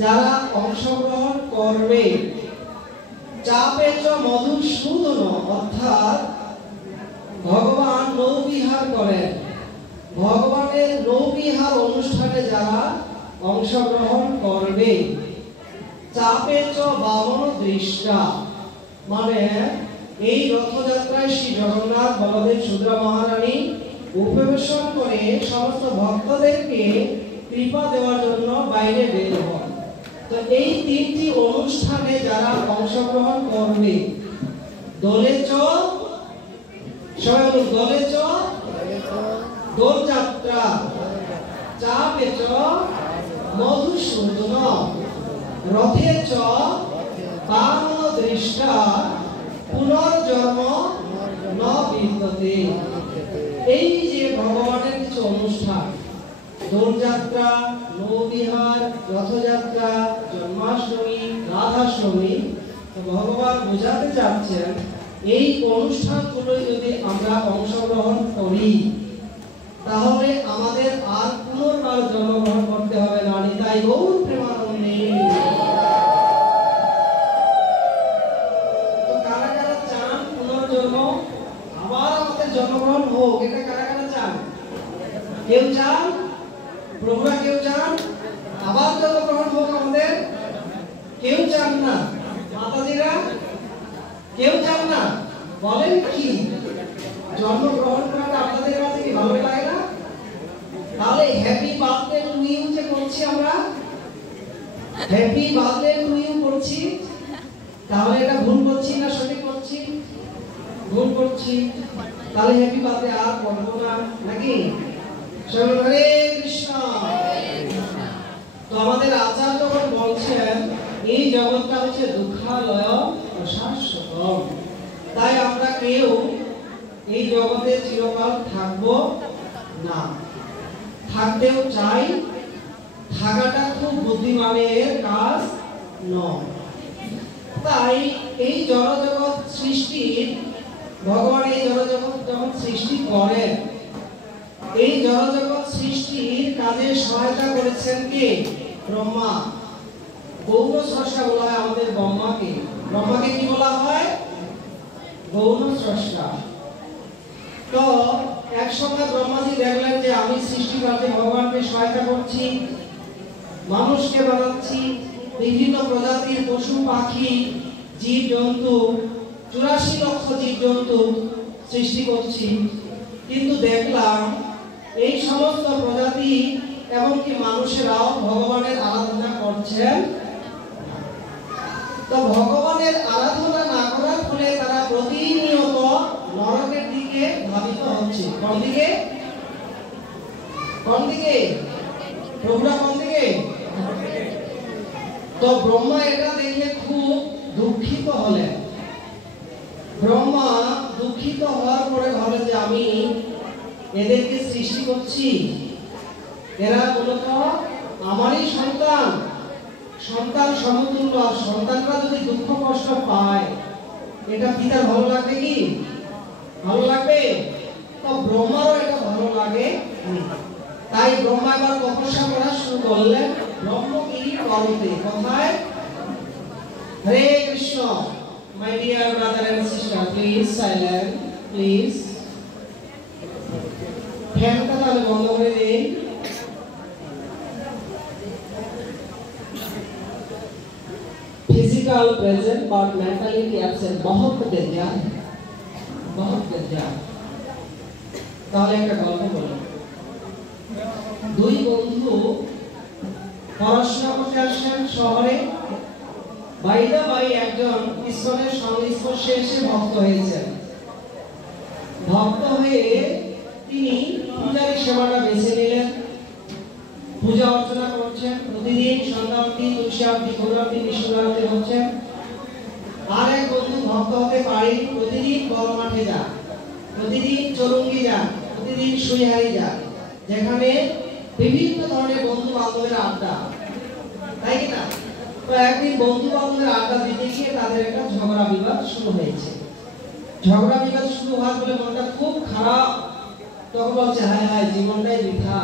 যারা অংশগ্রহণ করবে চাপে চ মধুসূদন, অর্থাৎ ভগবান নৌবিহার করেন, ভগবানের নৌবিহার অনুষ্ঠানে যারা অংশগ্রহণ করবে চাপে চ বামন দৃষ্টা, মানে এই রথযাত্রায় শ্রী জগন্নাথ বলদেব সুভদ্রা মহারানী উপবেশন করে সমস্ত ভক্তদেরকে কৃপা দেওয়ার জন্য বাইরে বের হন। তো এই তিনটি অনুষ্ঠানে যারা অংশগ্রহণ করবে দোলে চ, সবাই বলুন দোলে চ দোলযাত্রা, চাপে চ মধুসূদন, রথে চ বামন দৃষ্টা, পুনর্জন্ম ন বিদ্যতে। এই যে ভগবানের কিছু অনুষ্ঠান, দোলযাত্রা, নৌবিহার, রথযাত্রা, জন্মাষ্টমী, রাধাষ্টমী, তো ভগবান বোঝাতে চাচ্ছেন এই অনুষ্ঠানগুলো যদি আমরা অংশগ্রহণ করি তাহলে আমাদের আর পুনর্বার জন্মগ্রহণ করতে হবে না। নিতাই গৌর প্রেমানন্দে। তো কারা কারা চান পুনর্জন্ম, আবার আমাদের জন্মগ্রহণ হোক, এটা কারা কারা চান? কেউ চান? প্রভুরা কেউ চান আবার জন্মগ্রহণ হোক আমাদের? কেউ চান না। মাতাজিরা কেউ চান না? বলেন কি জন্মগ্রহণ করাটা আপনাদের কাছে কি ভালো লাগে না? তাহলে হ্যাপি বার্থডে টু ইউ যে করছি আমরা, হ্যাপি বার্থডে টু ইউ করছি, তাহলে এটা ভুল করছি না সঠিক করছি? ভুল করছি। তাহলে হ্যাপি বার্থডে আর বলবো না নাকি? সবাই হরে কৃষ্ণ। তো আমাদের আচার্য যখন বলছেন এই জগৎটা হচ্ছে দুঃখালয় অশাশ্বতম, তাই আমরা কেউ এই জগতে চিরকাল থাকবো না। থাকতেও চাই, থাকাটা খুব বুদ্ধিমানের কাজ নয়। তাই এই জড়জগৎ সৃষ্টির, ভগবান এই জড়জগৎ যখন সৃষ্টি করেন, এই জড়জগৎ সৃষ্টির কাজে সহায়তা করেছেন কে? ব্রহ্মা। গৌণ স্রষ্টা বলা হয় আমাদের ব্রহ্মাকে। ব্রহ্মাকে কি বলা হয়? গৌণ স্রষ্টা। তো এক সময় ব্রহ্মাজি দেখলেন যে আমি সৃষ্টি কাজে ভগবানকে সহায়তা করছি, মানুষকে বানাচ্ছি, বিভিন্ন প্রজাতির পশু পাখি জীব জন্তু 84 লক্ষ জীব জন্তু সৃষ্টি করছি, কিন্তু দেখলাম এই সমস্ত প্রজাতি এমনকি মানুষেরাও ভগবানের আরাধনা করছেন। তো ভগবানের আরাধনা না করার ফলে তারা প্রতিনিয়ত নরকের দিকে ধাবিত হচ্ছে। কোন দিকে? কোন দিকে? প্রভুরা কোন দিকে? তো ব্রহ্মা এটা দেখে খুব দুঃখিত হলেন। ব্রহ্মা দুঃখিত হওয়ার পরে ভাবেন যে আমি এদেরকে সৃষ্টি করছি, এরা মূলত আমারই সন্তান, সন্তান সমতুল্য। সন্তানরা যদি দুঃখ কষ্ট পায় এটা পিতার ভালো লাগবে কি? ভালো লাগবে? তো ব্রহ্মারও এটা ভালো লাগে। তাই ব্রহ্মা এবার তপস্যা করা শুরু করলেন ব্রহ্মগিরি পর্বতে। কোথায়? Hare Krishna. My dear brother and sister, please silent, please. ফ্যানটা তাহলে বন্ধ করে দিন। Physical present but mentally absent, बहुत डेंजर, बहुत डेंजर। তাহলে একটা গল্প বলি। দুই বন্ধু পড়াশোনা করতে আসেন শহরে। বাইদা বাই একজন ঈশ্বরের সংস্পর্শে এসে ভক্ত হয়েছেন। ভক্ত হয়ে তিনি পূজারী সেবাটা বেছে নিলেন, পূজা অর্চনা করছেন, প্রতিদিন সন্ধ্যা আরতি, তুলসী আরতি, গৌর আরতি, বিষ্ণু আরতি হচ্ছেন। আর এক বন্ধু ভক্ত হতে পারে, প্রতিদিন বড় মাঠে যান, প্রতিদিন চরঙ্গি যান, প্রতিদিন সুইহারি যান, যেখানে বিভিন্ন ধরনের বন্ধু বান্ধবের আড্ডা, তাই কি না? তো একদিন বন্ধু বান্ধবের আড্ডা দিতে গিয়ে তাদের একটা ঝগড়া বিবাদ শুরু হয়েছে। ঝগড়া বিবাদ শুরু হওয়ার ফলে মনটা খুব খারাপ। তখন বলছে হায় হায় জীবনটাই বৃথা,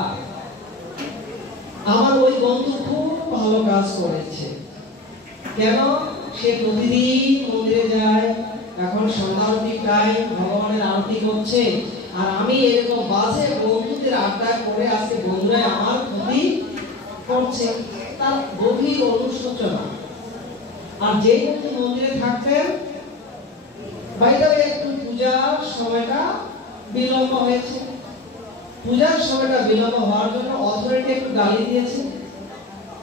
আমার ওই বন্ধু খুব ভালো কাজ করেছে। কেন? সে প্রতিদিন মন্দিরে যায়, এখন সন্ধ্যা আরতি টাইম, ভগবানের আরতি করছে, আর আমি এরকম বাজে বন্ধুদের আড্ডা করে আজকে বন্ধুরা আমার ক্ষতি করছে। তার গভীর অনুশোচনা। আর যে বন্ধু মন্দিরে থাকতেন, বাইরে একটু পূজার সময়টা বিলম্ব হয়েছে, পূজার সময়টা বিলম্ব হওয়ার জন্য অথরিটি একটু গালি দিয়েছে,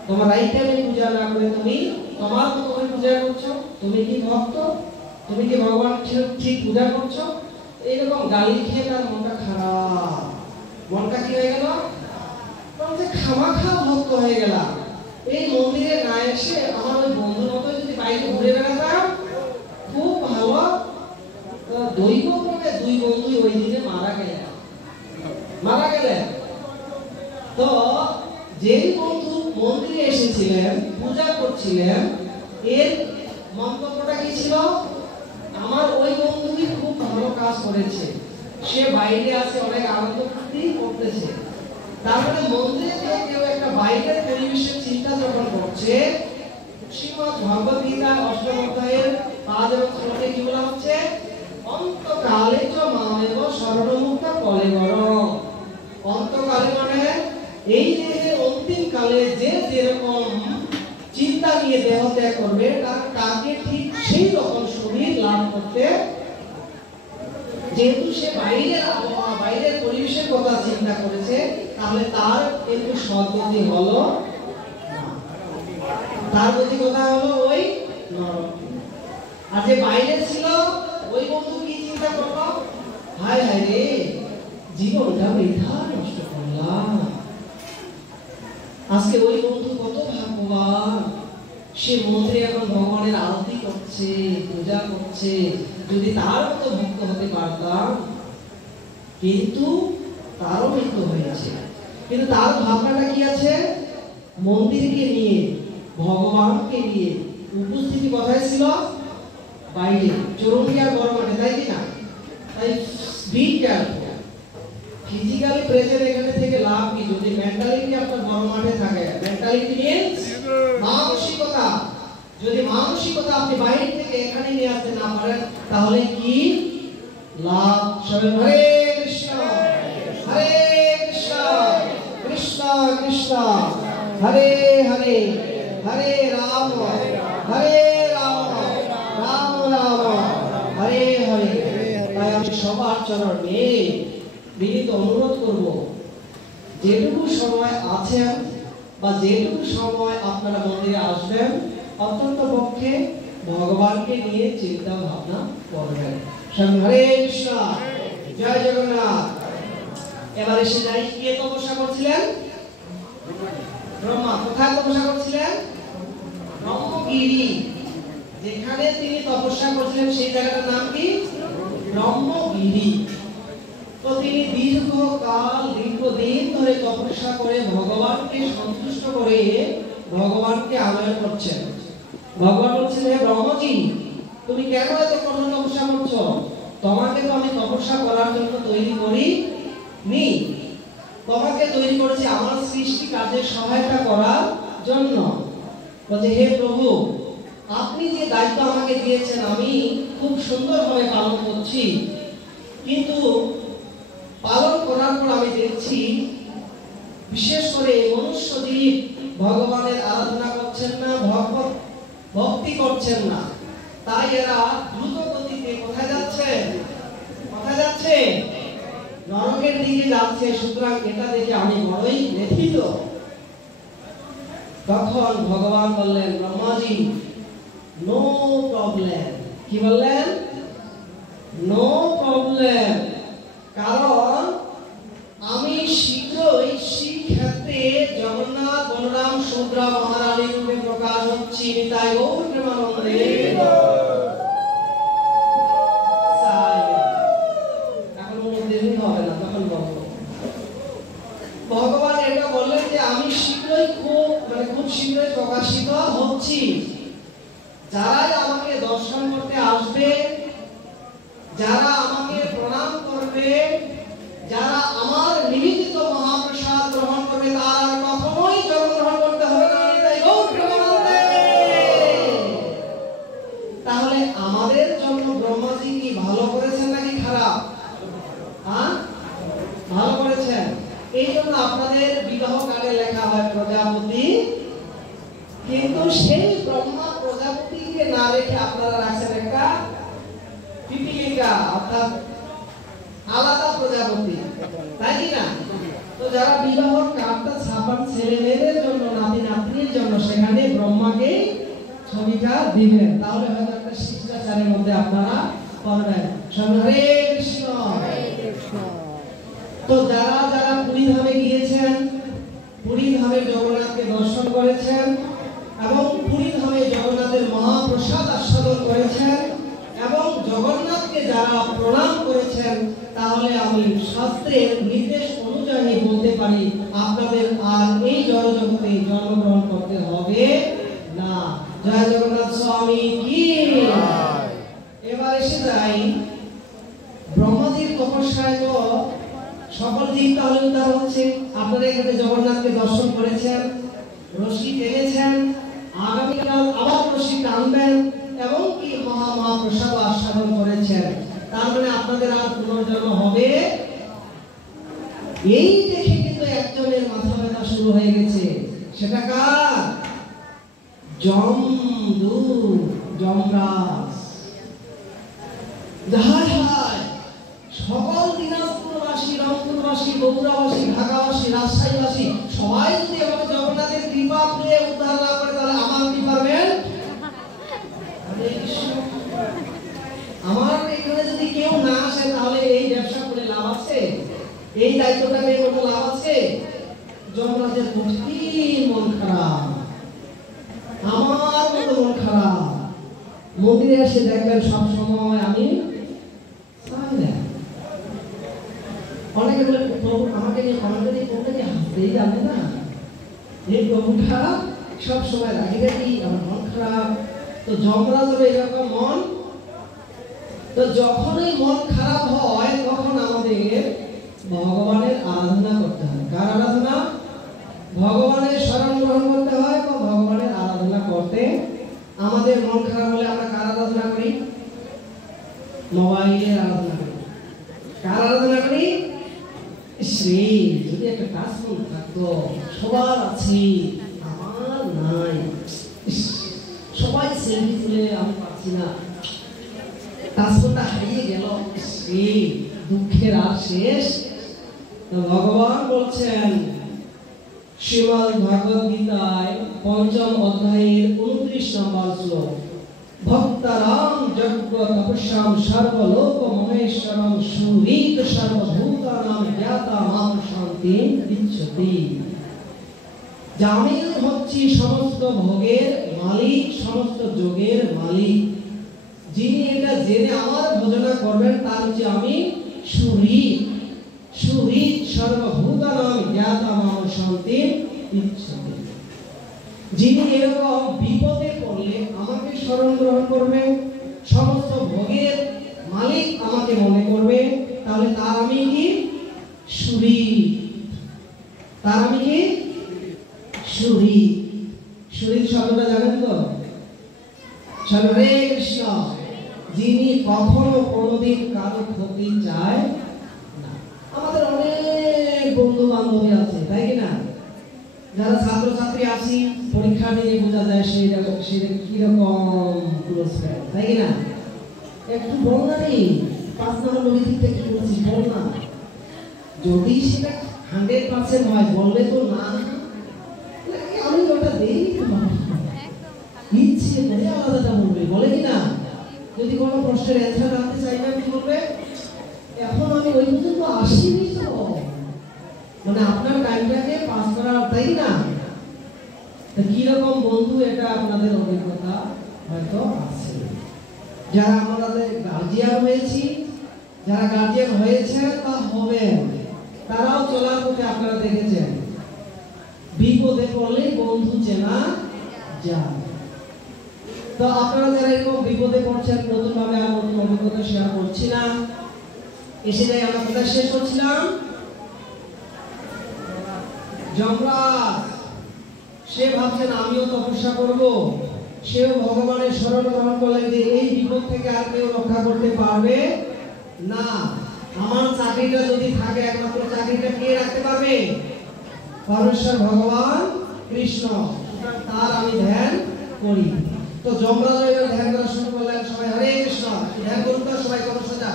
তোমার রাইট টাইমে পূজা না করে তুমি তোমার মতো করে পূজা করছো, তুমি কি ভক্ত, তুমি কি ভগবান ঠিক পূজা করছো, এইরকম গালি খেয়ে তার মনটা খারাপ। মনটা কি হয়ে গেল? বলছে খামাখা ভক্ত হয়ে গেলাম, এই মন্দিরে না এসে আমার ওই বন্ধুর মতো যদি বাইরে ঘুরে বেড়াতাম খুব ভালো। দৈবক্রমে দুই বন্ধুই ওই দিনে মারা গেলেন। তো যেই বন্ধু মন্দিরে এসেছিলেন, পূজা করছিলেন, এর মন্তব্যটা কি ছিল? আমার ওই বন্ধুই খুব ভালো কাজ করেছে, সে বাইরে আছে অনেক আনন্দ ফুর্তি করতেছে। তার মানে মন্দিরে কেউ একটা বাইরের পরিবেশের চিন্তা যখন করছে, শ্রীমদ্ ভগবদ গীতার অষ্টম অধ্যায়ের 5 এবং 6 কি বলা হচ্ছে? অন্তকালে চ মামেব শরণমুক্তা কলেবরম। অন্তকালে মানে এই দেহের অন্তিম কালে যে যেরকম চিন্তা নিয়ে দেহ ত্যাগ করবে, তাকে ঠিক সেই রকম শরীর লাভ করতে, যেহেতু সে বাইরের আবহাওয়া বাইরের পরিবেশের কথা চিন্তা করেছে, তাহলে তার একটু সদ্গতি হলো না, তার গতি কথা হলো ওই নরক। আর যে বাইরে ছিল ওই বন্ধু কি চিন্তা করলো? হায় হায় রে, জীবনটা বৃথা নষ্ট করলাম। আজকে ওই বন্ধু কত ভাগ্যবান, সে মন্দিরে এখন ভগবানের আরতি করছে, পূজা করছে, যদি তার মতো ভক্ত হতে পারতাম। কিন্তু তারও মৃত্যু হয়েছে। কিন্তু তার ভাবনাটা কি আছে? মন্দিরকে নিয়ে, ভগবানকে নিয়ে। উপস্থিতি কোথায় ছিল? বাইরে, চরণিয়ার বড় মাঠে, তাই কি না? তাই বি কেয়ারফুল। ফিজিক্যালি প্রেজেন্ট এখানে থেকে লাভ কি যদি মেন্টালিটি আপনার বড় মাঠে থাকে? মেন্টালিটি মিন্স মানসিকতা। যদি মানসিকতা আপনি বাইরে থেকে এখানে নিয়ে আসতে না পারেন, তাহলে কি লাভ? সবাই হরে কৃষ্ণ হরে কৃষ্ণ কৃষ্ণ কৃষ্ণ হরে হরে, হরে রাম হরে রাম রাম রাম হরে হরে। তাই আমি সবার চরণে বিনীত অনুরোধ করব, যেটুকু সময় আছেন বা যেটুকু সময় আপনারা মন্দিরে আসবেন, অত্যন্ত পক্ষে ভগবানকে নিয়ে চিন্তা ভাবনা করবেন। হরে কৃষ্ণ, জয় জগন্নাথ। এবার এসে যাই, কে তপস্যা করছিলেন? ব্রহ্মা। কোথায় তপস্যা করছিলেন? ব্রহ্মগিরি। যেখানে তিনি তপস্যা করছিলেন সেই জায়গাটার নাম কি? ব্রহ্মগিরি। তো তিনি দীর্ঘদিন ধরে তপস্যা করে ভগবানকে সন্তুষ্ট করে ভগবানকে আনয়ন করছেন। ভগবান বলছেন, হে ব্রহ্মজি, তুমি কেন এত কঠোর তপস্যা করছো? তোমাকে তো আমি তপস্যা করার জন্য তৈরি করিনি, তোমাকে তৈরি করেছি আমার সৃষ্টি কাজে সহায়তা করার জন্য। বলছে, হে প্রভু, আপনি যে দায়িত্ব আমাকে দিয়েছেন আমি খুব সুন্দরভাবে পালন করছি, কিন্তু পালন করার পর আমি দেখছি বিশেষ করে মনুষ্য জীব ভগবানের আরাধনা করছেন না, ভক্তি করছেন না। তাই এরা দ্রুত গতিতে কোথায় যাচ্ছে? নরকের দিকে যাচ্ছে। সুতরাং এটা দেখে আমি বড়ই ব্যথিত। তখন ভগবান বললেন, ব্রহ্মাজি, নো প্রবলেম। কি বললেন? No problem. কারণ আমি শীঘ্রই শ্রীক্ষেত্রে জগন্নাথ বলরাম সুভদ্রা মহারানী রূপে প্রকাশ হচ্ছি। তাই গৌর প্রেমানন্দে। এখন দেরি হবে না, তখন বলবো। ভগবান এটা বললেন যে আমি শীঘ্রই খুব শীঘ্রই প্রকাশিত হচ্ছি। যারা আমাকে দর্শন করতে আসবে, যারা আমাকে প্রণাম করবে, যারা আমার নিবেদিত মহাপ্রসাদ গ্রহণ করবে, তারা কখনোই আলাদা প্রজাপতি, তাই কি না? তো যারা বিবাহর কার্ডটা ছাপান ছেলে মেয়েদের জন্য, নাতি নাতনির জন্য, সেখানে ব্রহ্মাকে ছবিটা দিবেন, তাহলে হয়তো একটা শিষ্টাচারের মধ্যে আপনারা পারবেন। হরে কৃষ্ণ। তো যারা যারা পুরী ধামে গিয়েছেন, পুরী ধামে জগন্নাথকে দর্শন করেছেন এবং পুরী ধামে জগন্নাথের মহাপ্রসাদ আস্বাদন করেছেন এবং জগন্নাথকে যারা প্রণাম করেছেন, তাহলে আমি শাস্ত্রের নির্দেশ অনুযায়ী বলতে পারি আপনাদের আর এই জড়জগতে জন্মগ্রহণ করতে হবে না। জয় জগন্নাথ স্বামী কি। এবার এসে যাই ব্রহ্মাজির তপস্যায়। তো সকল দিক তাহলে উদ্ধার হচ্ছে। আপনারা এখানে জগন্নাথকে দর্শন করেছেন, রশি টেনেছেন, আগামীকাল আবার রশি টানবেন এবং কি মহাপ্রসাদ আস্বাদন করেছেন, তার মানে আপনাদের আর পুনর্জন্ম হবে। এই দেখে কিন্তু একজনের মাথা ব্যথা শুরু হয়ে গেছে। সেটা কার? যমরাজ। সকল দিনাজপুরবাসী, রংপুরবাসী, বগুড়াবাসী, ঢাকাবাসী, রাজশাহীবাসী সবাই যদি এভাবে জগন্নাথের কৃপা পেয়ে উদ্ধার লাভ করে, তাহলে আমার কি পারবেন? আমার এখানে যদি কেউ না আসে, তাহলে এই ব্যবসা করে লাভ আছে? এই দায়িত্বটা নিয়ে কোনো লাভ আছে? যমরাজের কঠিন মন খারাপ, আমার মতো মন খারাপ। মন্দিরে এসে দেখবেন সব সময় আমি অনেকে বলে প্রভু আমাকে নিয়ে কমেন্টারি করতে কি হাসতেই যাবে না, এই প্রভুটা সব সময় রাগি রাগি, আমার মন খারাপ। তো যমরাজের এরকম মন। তো যখনই মন খারাপ হয়, তখন আমাদের ভগবানের আরাধনা করতে হয়। কার আরাধনা? ভগবানের শরণ গ্রহণ করতে হয়। তো ভগবানের আরাধনা করতে আমাদের মন খারাপ হলে আমরা কার আরাধনা করি? মোবাইলের আরাধনা করি। কার আরাধনা করি? শ্রী যদি একটা টাচফোন থাকতো, সবার আছে, আমার নাই। সবাই সেলফি তুলে, আমি পাচ্ছি না, টাচফোনটা হারিয়ে গেল, শ্রী দুঃখের আর শেষ। তো ভগবান বলছেন শ্রীমদ্ ভগবদ গীতায় ৫ম অধ্যায়ের ২৯ নম্বর শ্লোক, ভক্তারাম যজ্ঞ তপস্যাম সর্বলোক মহেশ্বরম সুহৃদ সর্বভূতানাং জ্ঞাতা মাম শান্তি ইচ্ছতি। আমি হচ্ছি সমস্ত ভোগের মালিক, সমস্ত যোগের মালিক। যিনি এটা জেনে আমার ভজনা করবেন, তার হচ্ছে আমি সুহৃদ। সুহৃদ সর্বভূতানাং জ্ঞাতা মাম শান্তি ইচ্ছতি। যিনি এরকম বিপদে পড়লে আমাকে শরণ গ্রহণ করবে, সমস্ত ভোগের মালিক আমাকে মনে করবে, তাহলে তার আমি কি? সুহৃদ। তার আমি কি? সুহৃদ। সুহৃদ শব্দটা জানেন তো? হরে কৃষ্ণ। যিনি কখনো কোনোদিন কারো ক্ষতি চায় না। আমাদের অনেক বন্ধু বান্ধবী আছে, তাই কি না? যারা ছাত্র ছাত্রী আসি, পরীক্ষা নিয়ে বোঝা যায় সেটা কিরকম ক্লোজ ফ্রেন্ড, তাই কি না? একটু বল না রে, ৫ নম্বর নবী থেকে কি বলছিস বল না। যদি সেটা 100% হয়, বললে তো না, আমি ওটা দেই ইচ্ছে করে আলাদাটা বলবে, বলে কি না? যদি কোনো প্রশ্নের অ্যান্সার জানতে চাইবে, কি বলবে? এখন আমি ওই পর্যন্ত আসিনি তো, মানে আপনার টাইমটাকে পাস করার, তাই না? কি রকম বন্ধু, এটা আপনাদের অভিজ্ঞতা হয়তো আছে। যারা আমাদের গার্জিয়ান হয়েছি, যারা গার্জিয়ান হয়েছেন বা হবেন, তারাও চলার পথে আপনারা দেখেছেন বিপদে পড়লে বন্ধু চেনা যায়। তো আপনারা যারা এরকম বিপদে পড়ছেন, নতুন ভাবে আর নতুন অভিজ্ঞতা শেয়ার করছি না, এসে যাই আমরা কথা শেষ করছিলাম। যমরাজ সে ভাবছেন আমিও তপস্যা করব, সেও ভগবানের শরণ গ্রহণ করলেন যে এই বিপদ থেকে আর কেউ রক্ষা করতে পারবে না। আমার চাকরিটা যদি থাকে, একমাত্র চাকরিটা কে রাখতে পারবে? পরমেশ্বর ভগবান কৃষ্ণ। তার আমি ধ্যান করি। তো যমরাজ এবার ধ্যান করা শুরু করলেন। সবাই হরে কৃষ্ণ ধ্যান করুন তো, সবাই করো সোজা।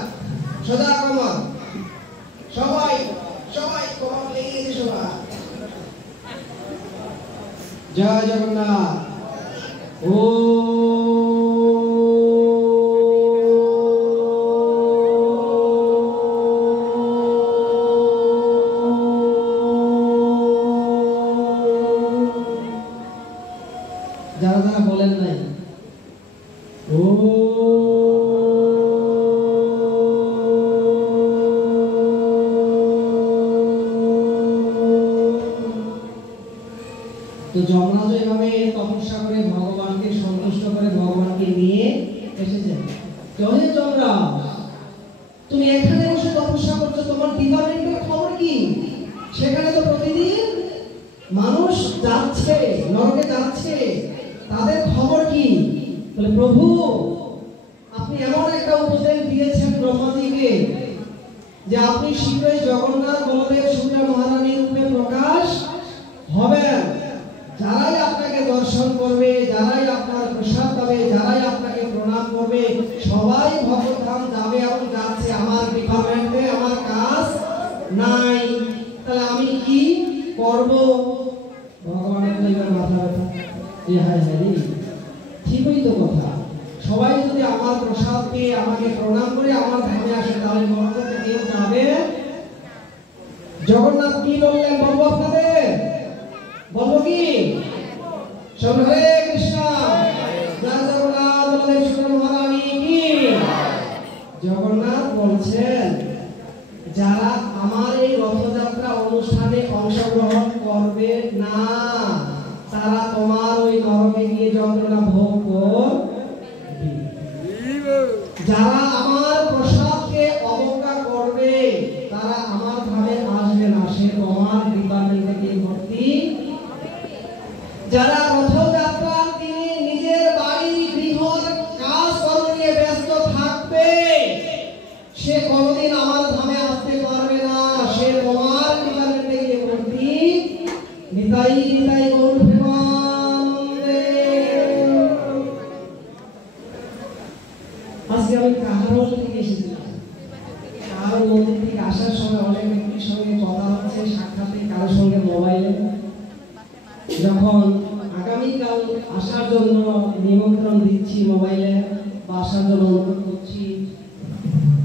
সোজা কোমর, সবাই সবাই কোমর লেগেছে সবাই। জয় জগন্নাথ। ও যারা যারা বলেন নাই ও তো যমরাজ এভাবে তপস্যা করে ভগবানকে সন্তুষ্ট করে ভগবানকে নিয়ে এসেছেন। জয় যমরাজ, তুমি এখানে বসে তপস্যা করছো, তোমার ডিপার্টমেন্টের খবর কি? সেখানে তো প্রতিদিন মানুষ যাচ্ছে, নরকে যাচ্ছে, তাদের খবর কি? বলে প্রভু আপনি এমন একটা উপদেশ দিয়েছেন ব্রহ্মাজিকে যে আপনি শীঘ্রই জগন্নাথ বলদেব সুভদ্রা মহারানী রূপে প্রকাশ হবেন। যারাই আপনাকে দর্শন করবে, যারাই আপনার প্রসাদ পাবে, যারাই আপনাকে প্রণাম করবে, সবাই ভগবদ্ধাম যাবে এবং যাচ্ছে। আমার ডিপার্টমেন্টে আমার কাজ নাই, তাহলে আমি কি করব? ভগবানের এবার মাথা ব্যথা যে হায় হায়, ঠিকই তো কথা। সবাই যদি আমার প্রসাদ পেয়ে আমাকে প্রণাম করে আমার ধামে আসে, তাহলে নরকে কেউ যাবে? জগন্নাথ কি বললেন বলবো আপনাদের? বলবো কি? হরে কৃষ্ণ, জয় জগন্নাথ বলদেব সুভদ্রা মহারানী কি। জগন্নাথ বলছেন যারা আমার এই রথযাত্রা অনুষ্ঠানে অংশগ্রহণ করবে না, তারা তোমার ওই নরকে গিয়ে যন্ত্রণা ভোগ করবে। যারা আমার প্রসাদকে অবজ্ঞা করবে, তারা আমার ধামে আসবে না, সে তোমার ডিপার্টমেন্টে গিয়ে ভর্তি। যারা রথযাত্রার দিনে নিজের বাড়ি গৃহর কাজ কর্ম নিয়ে ব্যস্ত থাকবে, সে কোনোদিন আমার ধামে আসতে পারবে না, সে তোমার ডিপার্টমেন্টে গিয়ে ভর্তি। নিতাই নিতাই গৌর প্রেমানন্দে। আজকে আমি কাহারোল থেকে এসেছিলাম। কাহারোল মন্দির থেকে আসার সময় অনেক ব্যক্তির সঙ্গে কথা হচ্ছে, সাক্ষাতে কারোর সঙ্গে মোবাইলে। যখন আগামীকাল আসার জন্য নিমন্ত্রণ দিচ্ছি মোবাইলে বা আসার জন্য অনুরোধ করছি,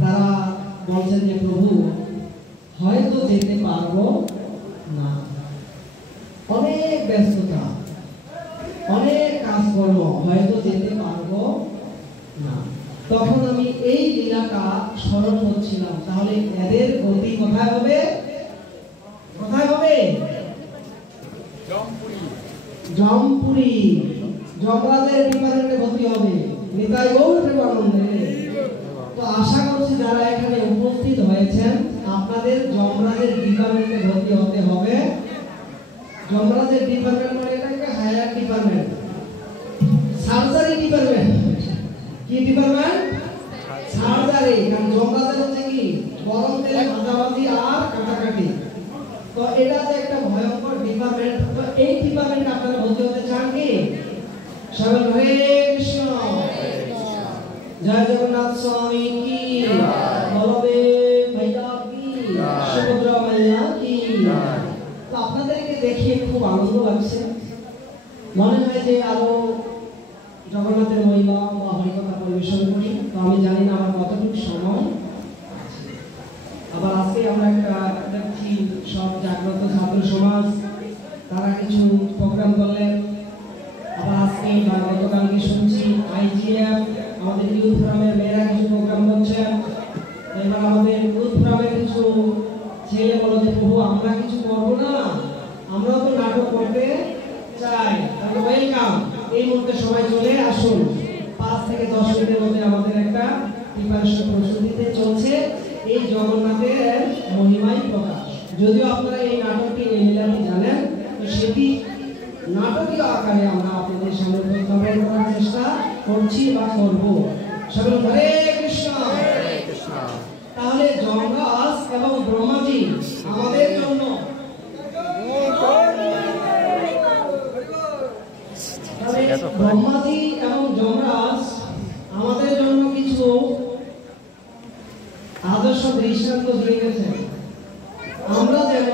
তারা বলছেন যে প্রভু হয়তো যেতে পারবো না, অনেক ব্যস্ততা, অনেক কাজকর্ম, হয়তো যেতে পারবো না। তখন আমি এই লীলাটা স্মরণ করছিলাম, তাহলে এদের গতি কোথায় হবে? কোথায় হবে? জমপুরি, যমরাজের ডিপার্টমেন্টে ভর্তি হবে। নিতাই গৌর প্রেমানন্দে। তো আশা করছি যারা এখানে উপস্থিত হয়েছেন, আপনাদের যমরাজের ডিপার্টমেন্টে ভর্তি হতে হবে। যমরাজের ডিপার্টমেন্ট মানে এটা একটা হায়ার ডিপার্টমেন্ট, সার্জারি ডিপার্টমেন্ট। কি ডিপার্টমেন্ট? সার্জারি। কারণ যমরাজের হচ্ছে কি গরম তেলে ভাজাভাজি আর কাটাকাটি। তো এটা যে একটা ভয়ঙ্কর ডিপার্টমেন্ট, তো এই ডিপার্টমেন্টে আপনারা ভর্তি হতে চান কি? সবাই হরে কৃষ্ণ, জয় জগন্নাথ স্বামী কি, বলদেব ভাইয়া কি, সুভদ্রা মাইয়া কি। তো আপনাদেরকে দেখে খুব আনন্দ লাগছে, মনে হয় যে আরো জগন্নাথের মহিমা বা হরিকথা পরিবেশন করি। তো আমি জানি না আমার কতটুকু সময় আছে। আবার আজকে আমরা একটা দেখছি সব জাগ্রত ছাত্র সমাজ তারা কিছু প্রোগ্রাম করলেন। আবার আজকে বা গতকালকে শুনছি আইজিএফ আমাদের ইউথ ফোরামের মেয়েরা কিছু প্রোগ্রাম করছেন। এবার আমাদের ইউথ ফোরামের কিছু ছেলে বলো যে প্রভু আমরা কিছু করবো না, আমরাও তো নাটক করতে চাই। তাহলে ওয়েলকাম, এই মুহূর্তে সবাই চলে আসুন। 5 থেকে 10 মিনিটের মধ্যে আমাদের একটা প্রিপারেশন প্রস্তুতিতে চলছে এই জগন্নাথের মহিমাই প্রকাশ। যদিও আপনারা এই নাটকটি এই লীলাটি জানেন, তো সেটি নাটকীয় আকারে আমরা আপনাদের সামনে উপস্থাপন করার চেষ্টা করছি বা করব। সবাই হরে কৃষ্ণ। তাহলে যমরাজ এবং ব্রহ্মাজি আমাদের জন্য ব্রহ্মাজি এবং যমরাজ আমাদের জন্য কিছু আদর্শ দৃষ্টান্ত দিয়ে গেছেন আমরা যেন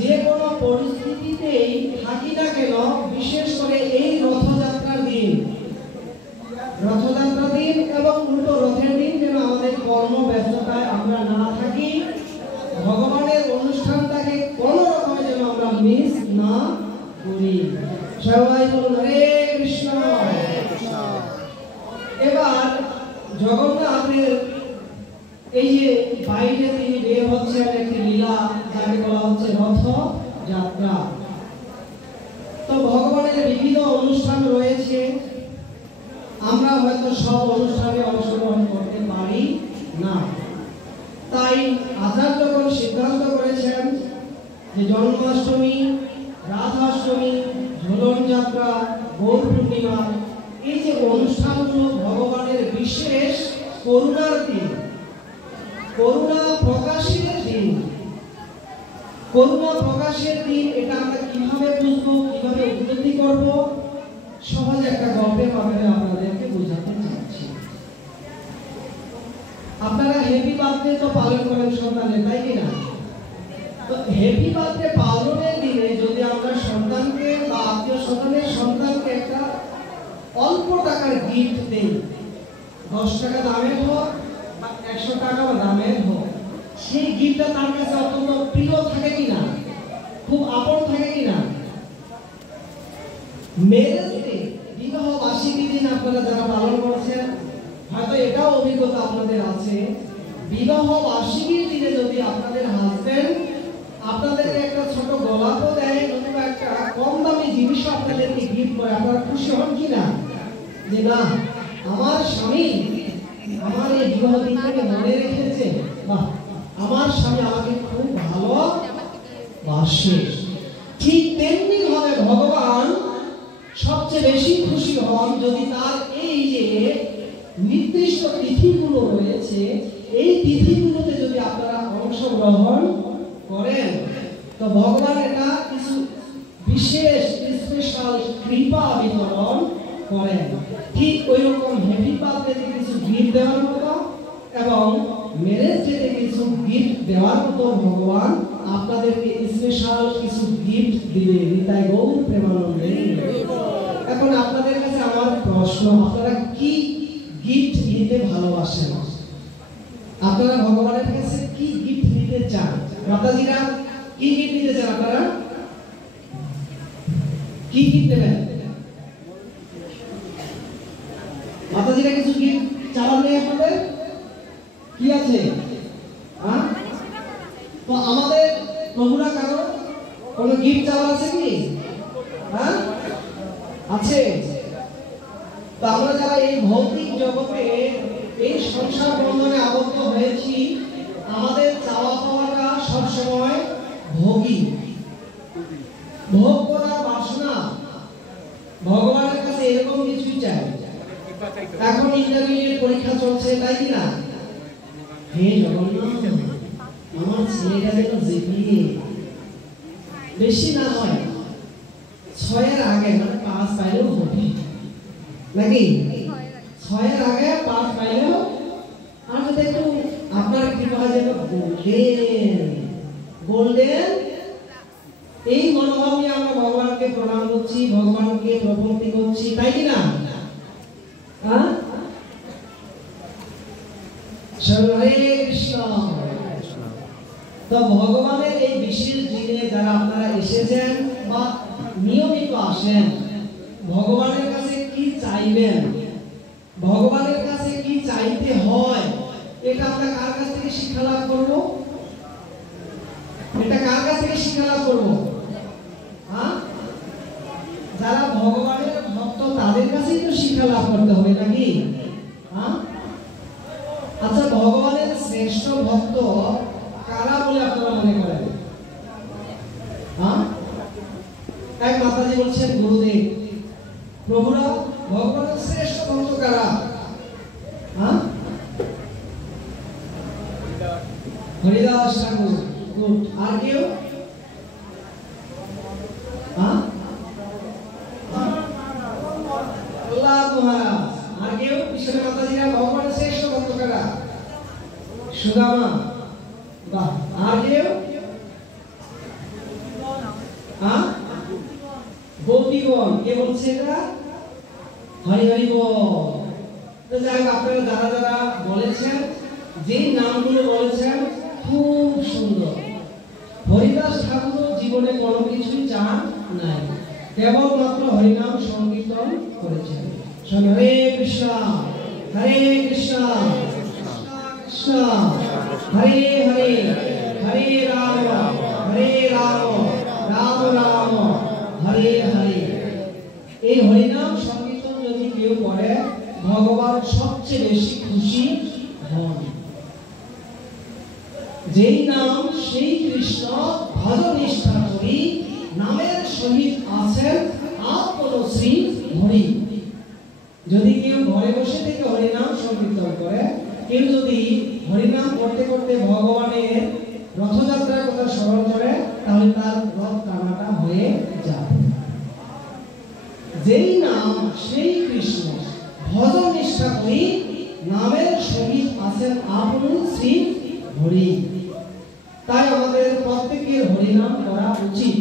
যে কোনো পরিস্থিতিতেই থাকি না কেন, বিশেষ করে এই রথযাত্রার দিন এবং উল্টো রথের দিন যেন আমাদের কর্ম ব্যস্ততায় আমরা না থাকি, ভগবানের অনুষ্ঠানটাকে কোনো রকমে যেন আমরা মিস না করি। সবাই বলুন হরে কৃষ্ণ। এবার জগন্নাথের এই যে বাইরে তিনি বের হচ্ছেন একটি লীলা, যাকে বলা হচ্ছে রথ যাত্রা। তো ভগবানের বিভিন্ন অনুষ্ঠান রয়েছে, আমরা হয়তো সব অনুষ্ঠানে অংশগ্রহণ করতে পারি না। তাই আচার্যগণ সিদ্ধান্ত করেছেন যে জন্মাষ্টমী, রাধাষ্টমী, ঝুলন যাত্রা, গৌর পূর্ণিমা, এই যে অনুষ্ঠানগুলো ভগবানের বিশেষ করুণার দিন, করুণা প্রকাশের দিন। করুণা প্রকাশের দিন এটা আমরা কিভাবে বুঝবো, কিভাবে উপলব্ধি করব, সহজ একটা গল্পের মাধ্যমে আপনাদেরকে বোঝাতে চাচ্ছি। আপনারা হ্যাপি বার্থডে তো পালন করেন সন্তানের, তাই কি না? তো হ্যাপি বার্থডে পালনের দিনে যদি আমরা সন্তানকে বা আত্মীয় স্বজনের সন্তানকে একটা অল্প টাকার গিফট দেই, 10 টাকা দামের হোক বা 100 টাকা দামের হোক, সেই গিফটটা তার কাছে অত্যন্ত প্রিয় থাকে কিনা, খুব আপন থাকে কিনা? ম্যারেজ ডে, বিবাহ বার্ষিকী দিন আপনারা যারা পালন করছেন, হয়তো এটাও অভিজ্ঞতা আপনাদের আছে, বিবাহ বার্ষিকীর দিনে যদি আপনাদের হাজবেন্ড আপনাদেরকে একটা ছোট গোলাপও দেয় অথবা একটা কম দামি জিনিস আপনাদেরকে গিফট করে, আপনারা খুশি হন কিনা? যে না, আমার স্বামী আমার এই বিবাহ দিনটাকে মনে রেখেছে, বাহ, আমার স্বামী আমাকে খুব ভালোবাসে। ঠিক তেমনি ভাবে ভগবান সবচেয়ে বেশি খুশি হন যদি তার এই যে নির্দিষ্ট তিথিগুলো রয়েছে, এই তিথিগুলোতে যদি আপনারা অংশগ্রহণ করেন, তো ভগবান এটা কিছু বিশেষ স্পেশাল কৃপা বিতরণ করেন। ঠিক ওই রকম হ্যাপি বার্থডেতে কিছু গিফট দেওয়ার মতো এবং ম্যারেজ ডেতে কিছু গিফট দেওয়ার মতো ভগবান আপনাদেরকে স্পেশাল কিছু গিফট দিবে। নিতাই গৌর প্রেমানন্দে। এখন আপনাদের কাছে আমার প্রশ্ন, আপনারা কি গিফট দিতে ভালোবাসেন? আপনারা ভগবানের কাছে কি গিফট দিতে চান? মাতাজিরা কি গিফট দিতে চান? আপনারা কি গিফট দেবেন? মাতাজিরা কিছু গিফট চাওয়ার নেই আপনাদের? কি আছে? হ্যাঁ, তো আমাদের প্রভুরা কারো কোনো গিফট চাওয়ার আছে কি? হ্যাঁ, আছে। তো আমরা যারা এই ভৌতিক জগতে এই সংসার বন্ধনে আবদ্ধ হয়েছি, আমাদের চাওয়া পাওয়াটা সবসময় ভোগী, ভোগ করার বাসনা। ভগবানের কাছে এরকম কিছুই চাই। এখন ইন্টারমিডিয়েট পরীক্ষা চলছে, তাই কি না? হে জগন্নাথ, আমার ছেলেটা যেন জিপিএ বেশি না হয় 6 এর আগে, মানে 5 পাইলেও হবে নাকি? 6 এর আগে 5 পাইলেও, আর যদি একটু আপনার কৃপা যেন গোল্ডেন, এই মনোভাব নিয়ে আমরা ভগবানকে প্রণাম করছি, ভগবানকে প্রভক্তি করছি, তাই কি না? হ্যাঁ, হরে কৃষ্ণ। তো ভগবানের এই বিশেষ দিনে যারা আপনারা এসেছেন বা নিয়মিত আসেন, ভগবানের কাছে কি চাইবেন, ভগবানের কাছে কি চাইতে হয়, এটা আমরা কার কাছ থেকে শিক্ষা লাভ করব? এটা কার কাছ থেকে শিক্ষা লাভ করব? হ্যাঁ, যারা ভগবানের ভক্ত তাদের কাছেই তো শিক্ষা লাভ করতে হবে নাকি? হ্যাঁ, আচ্ছা, ভগবানের শ্রেষ্ঠ ভক্ত কারা বলে আপনারা মনে করেন? হ্যাঁ, এক মাতাজি বলছেন গুরুদেব, প্রভুরা ভগবানের শ্রেষ্ঠ ভক্ত কারা? হ্যাঁ, হরিদাস ঠাকুর। আর কেউ? হ্যাঁ, আল্লাহ মহারাজ। আর কেউ? কৃষ্ণ মাতাজিরা ভগবানের শ্রেষ্ঠ ভক্ত কারা? সুদামা, বাহ। আর কেউ? গোপীগণ। কে বলছে এটা? হরি হরি বল। তো যাই আপনারা যারা যারা বলেছেন, যে নামগুলো বলেছেন খুব সুন্দর। হরিদাস ঠাকুর জীবনে কোনো কিছুই চান নাই, কেবলমাত্র হরিনাম সংকীর্তন করেছেন। হরে কৃষ্ণ হরে কৃষ্ণ কৃষ্ণ হরে হরে, হরে রাম রাম রাম হরে হরে। এই হরিনাম সংকীর্তন যদি কেউ করে, ভগবান সবচেয়ে বেশি খুশি হন। যেই নাম সেই কৃষ্ণ ভজন নিষ্ঠা করি, নামের সহিত আছেন আত্মশ্রী হরি। যদি কেউ ঘরে বসে থেকে হরিনাম সংকীর্তন করে, কেউ যদি হরিনাম করতে করতে ভগবানের রথযাত্রার কথা স্মরণ করে, তাহলে তার রথ টানাটা হয়ে যায়। যেই নাম সেই কৃষ্ণ ভজন নিষ্ঠা করি, নামের সহিত আছেন আপন শ্রী হরি। তাই আমাদের প্রত্যেকের হরিনাম করা উচিত।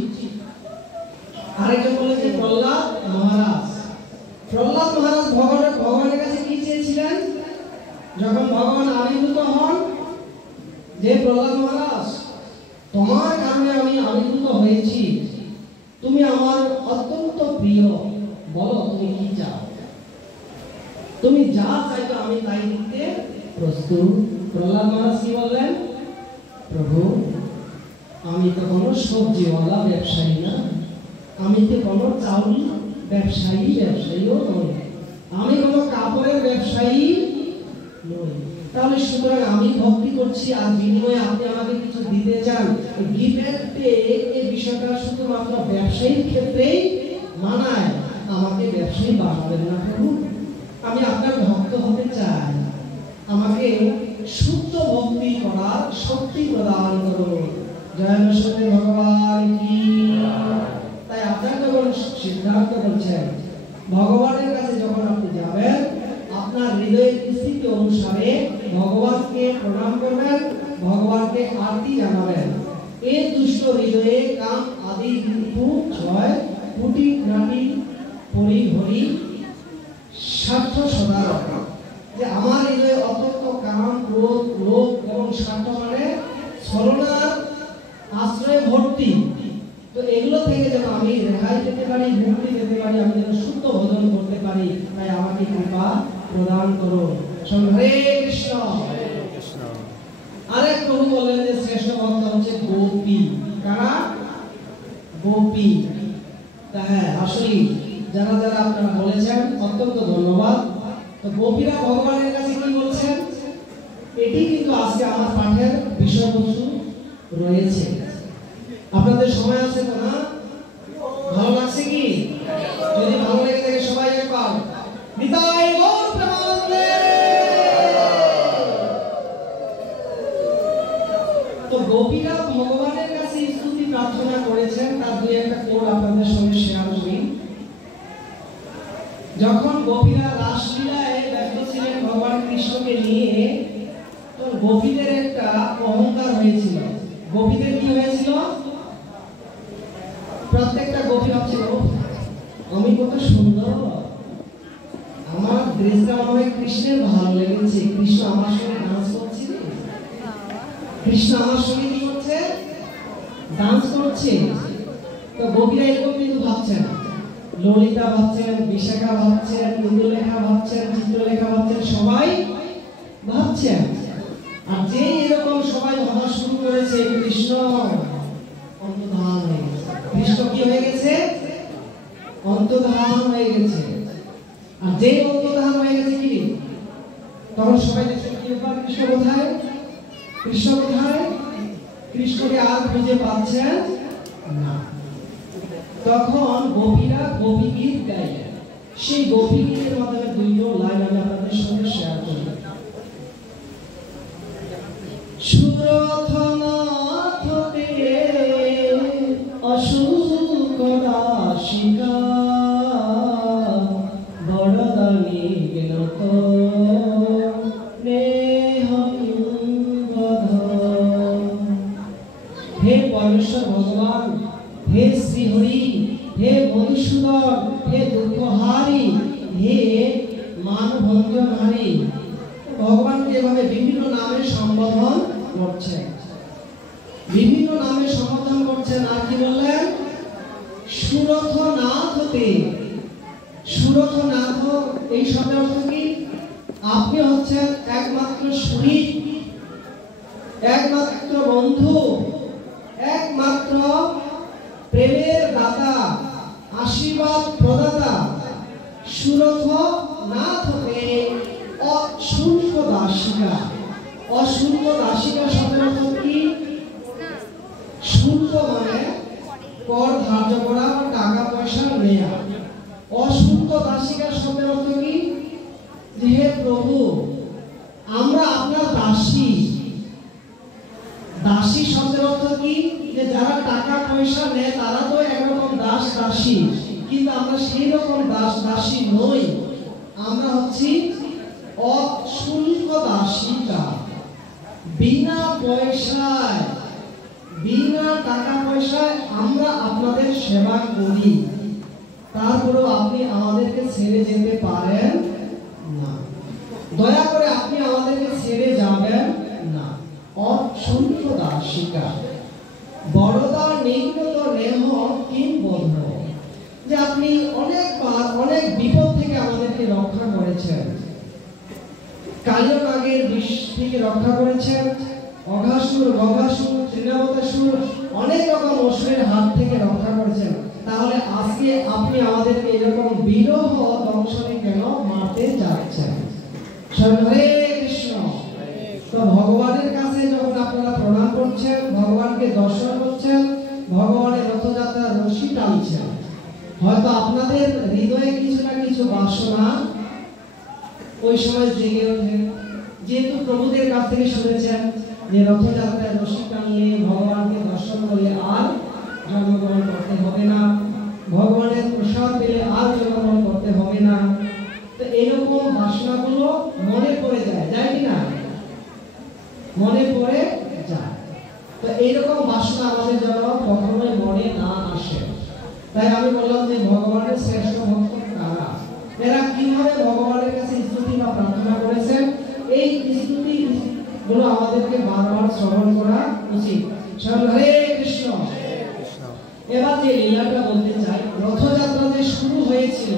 আরেকজন বলেছে প্রহ্লাদ মহারাজ। প্রহ্লাদ মহারাজ ভগবানের কাছে কি চেয়েছিলেন? যখন ভগবান আবির্ভূত হন, যে প্রহ্লাদ মহারাজ, তোমার কারণে আমি আবির্ভূত হয়েছি, তুমি আমার অত্যন্ত প্রিয়, বলো তুমি কি চাও? তুমি যা চাইবে আমি তাই দিতে প্রস্তুত। প্রহ্লাদ মহারাজ কি বললেন? প্রভু, আমি তো কোনো সবজিওয়ালা ব্যবসায়ী না, আমি তো কোনো চাউল ব্যবসায়ীও নই, আমি কোনো কাপড়ের ব্যবসায়ী নই। তাহলে সুতরাং আমি ভক্তি করছি, আর বিনিময়ে আপনি আমাকে কিছু দিতে চান। গিভ অ্যান্ড পে এই বিষয়টা শুধুমাত্র ব্যবসায়ীর ক্ষেত্রেই মানায়, আমাকে ব্যবসায়ী বানাবেন না প্রভু। আমি আপনার ভক্ত হতে চাই, আমাকে শুদ্ধ ভক্তি করার শক্তি প্রদান করুন। জয় নরসিংহ ভগবান কি। তাই আপনার যখন সিদ্ধান্ত বলছেন, ভগবানের কাছে যখন আপনি যাবেন, আপনার হৃদয়ের স্থিতি অনুসারে ভগবানকে প্রণাম করবেন, ভগবানকে আরতি জানাবেন। এই দুষ্ট হৃদয়ে কাম আদি কিন্তু ছয় কোটি নাটি পরি হরি স্বার্থ সদা রাখা। যে আমার হৃদয়ে অত্যন্ত কাম, ক্রোধ, লোভ এবং স্বার্থ মানে ছলনার আশ্রয়ে ভর্তি। তো এগুলো থেকে যেন আমি রেহাই পেতে পারি, মুক্তি পেতে পারি, আমি যেন শুদ্ধ ভজন করতে পারি, তাই আমাকে কৃপা প্রদান করুন। হরে কৃষ্ণ। আরেক প্রভু বললেন যে শ্রেষ্ঠ ভক্ত হচ্ছে গোপী। কারা? গোপী। হ্যাঁ, আসলে যারা যারা আপনারা বলেছেন অত্যন্ত ধন্যবাদ। তো গোপীরা ভগবানের কাছে কি বলছেন, এটি কিন্তু আজকে আমার পাঠের বিষয়বস্তু রয়েছে। আপনাদের সময় আছে তো না? ভালো লাগছে কি? যদি ভালো লেগে থাকে সবাই একবার নিতাই গৌর প্রেমানন্দে। তো গোপীরা ভগবানের কাছে স্তুতি প্রার্থনা করেছেন, তার দুই একটা কোড আপনাদের সঙ্গে শেয়ার করি। যখন গোপীরা রাসলীলায় ব্যস্ত ছিলেন ভগবান কৃষ্ণকে নিয়ে, তো গোপীদের একটা অহংকার হয়েছিল। গোপীদের কি হয়েছিল? প্রত্যেকটা গোপী ভাবছিল আমি কত সুন্দর, আমার ড্রেসটা মনে কৃষ্ণের ভালো লেগেছে, কৃষ্ণ আমার সঙ্গে ডান্স করছে, কৃষ্ণ আমার সঙ্গে কি করছে? ডান্স করছে। তো গোপীরা এরকম কিন্তু ভাবছেন, ললিতা ভাবছেন, বিশাখা ভাবছেন, ইন্দ্রলেখা ভাবছেন, চিত্রলেখা ভাবছেন, সবাই ভাবছেন। আর যে এরকম সবাই ভাবা শুরু করেছে, কৃষ্ণ অন্তর্ধান হয়ে গেছে। কৃষ্ণ কি হয়ে গেছে? অন্তর্ধান হয়ে গেছে। আর যে অন্তর্ধান হয়ে গেছে কি, তখন সবাই দেখছেন কি ব্যাপার, কৃষ্ণ কোথায়? কৃষ্ণ কোথায়? কৃষ্ণকে আর খুঁজে পাচ্ছেন না। তখন গোপীরা গোপী গীত গাইলেন। সেই গোপী গীতের মাধ্যমে দুইটো লাইন আমি আপনাদের সঙ্গে শেয়ার করব। সুরথনাথতে অসুখ রাশিকা বড়দানি জ্ঞানত নেহং মধুসূদন, হে দুঃখহারি, হে মানভঞ্জনহারি। ভগবানকে এভাবে বিভিন্ন নামে সম্বোধন করছেন, বিভিন্ন নামে সম্বোধন করছেন। আর কি বললেন? সুরথনাথ হতে। সুরথনাথ এই শব্দের অর্থ কি? আপনি হচ্ছেন একমাত্র সুরী, একমাত্র বন্ধু, একমাত্র প্রেমের দাতা, আশীর্বাদ প্রদাতা। সুরথনাথ হতে অশুল্ক দাসিকা। অশুল্ক দাসিকা শব্দের অর্থ কি? শুল্ক মানে কর ধার্য করা, টাকা পয়সা নেয়া। অশুল্ক দাসিকা শব্দের অর্থ কি? যে হে প্রভু, আমরা আপনার দাসী। দাসী শব্দের অর্থ কি? যে যারা টাকা পয়সা নেয় তারা তো একরকম দাস দাসী, কিন্তু আমরা সেই রকম দাস দাসী নই। আমরা হচ্ছি অশুল্ক দাসিকা। বিনা পয়সায়, বিনা টাকা পয়সায় আমরা আপনাদের সেবা করি, তারপরেও আপনি আমাদেরকে ছেড়ে যেতে পারেন না। দয়া করে আপনি আমাদেরকে ছেড়ে যাবেন না। অশুল্ক দাসিকা। বড়দা নির্গত নেহ কিম বন্ধ। যে আপনি অনেকবার অনেক বিপদ থেকে আমাদেরকে রক্ষা করেছেন। কালিয়কাগের বিষ থেকে রক্ষা করেছেন, অঘাসুর, গঘাসুর, তৃণাবতাসুর, অনেক রকম অসুরের হাত থেকে রক্ষা করেছেন। তাহলে আজকে আপনি আমাদেরকে এরকম বিরহ দংশনে কেন মারতে যাচ্ছেন? হরে কৃষ্ণ। তো ভগবানের কাছে যখন আপনারা প্রণাম করছেন, ভগবানকে দর্শন করছেন, ভগবানের রথযাত্রার রশি টানছেন, হয়তো আপনাদের হৃদয়ে কিছু না কিছু বাসনা ওই সময় জেগে ওঠে। যেহেতু প্রভুদের কাছ থেকে শুনেছেন যে রথযাত্রায় রশি টানলে, ভগবানকে দর্শন করলে আর জন্মগ্রহণ করতে হবে না, ভগবানের প্রসাদ পেলে আর জন্মগ্রহণ করতে হবে না। তো এরকম বাসনাগুলো মনে পড়ে যায়, যায় কি না? মনে পড়ে যায়। তো এইরকম বাসনা আমাদের যেন কখনোই মনে না আসে। তাই আমি বললাম যে ভগবানের শ্রেষ্ঠ ভক্ত কারা? এরা কিভাবে ভগবানের কাছে স্তুতি বা প্রার্থনা করেছেন, এই স্তুতি গুলো আমাদেরকে বারবার শ্রবণ করা উচিত। হরে কৃষ্ণ। এবার যে লীলাটা বলতে চাই, রথযাত্রা যে শুরু হয়েছিল,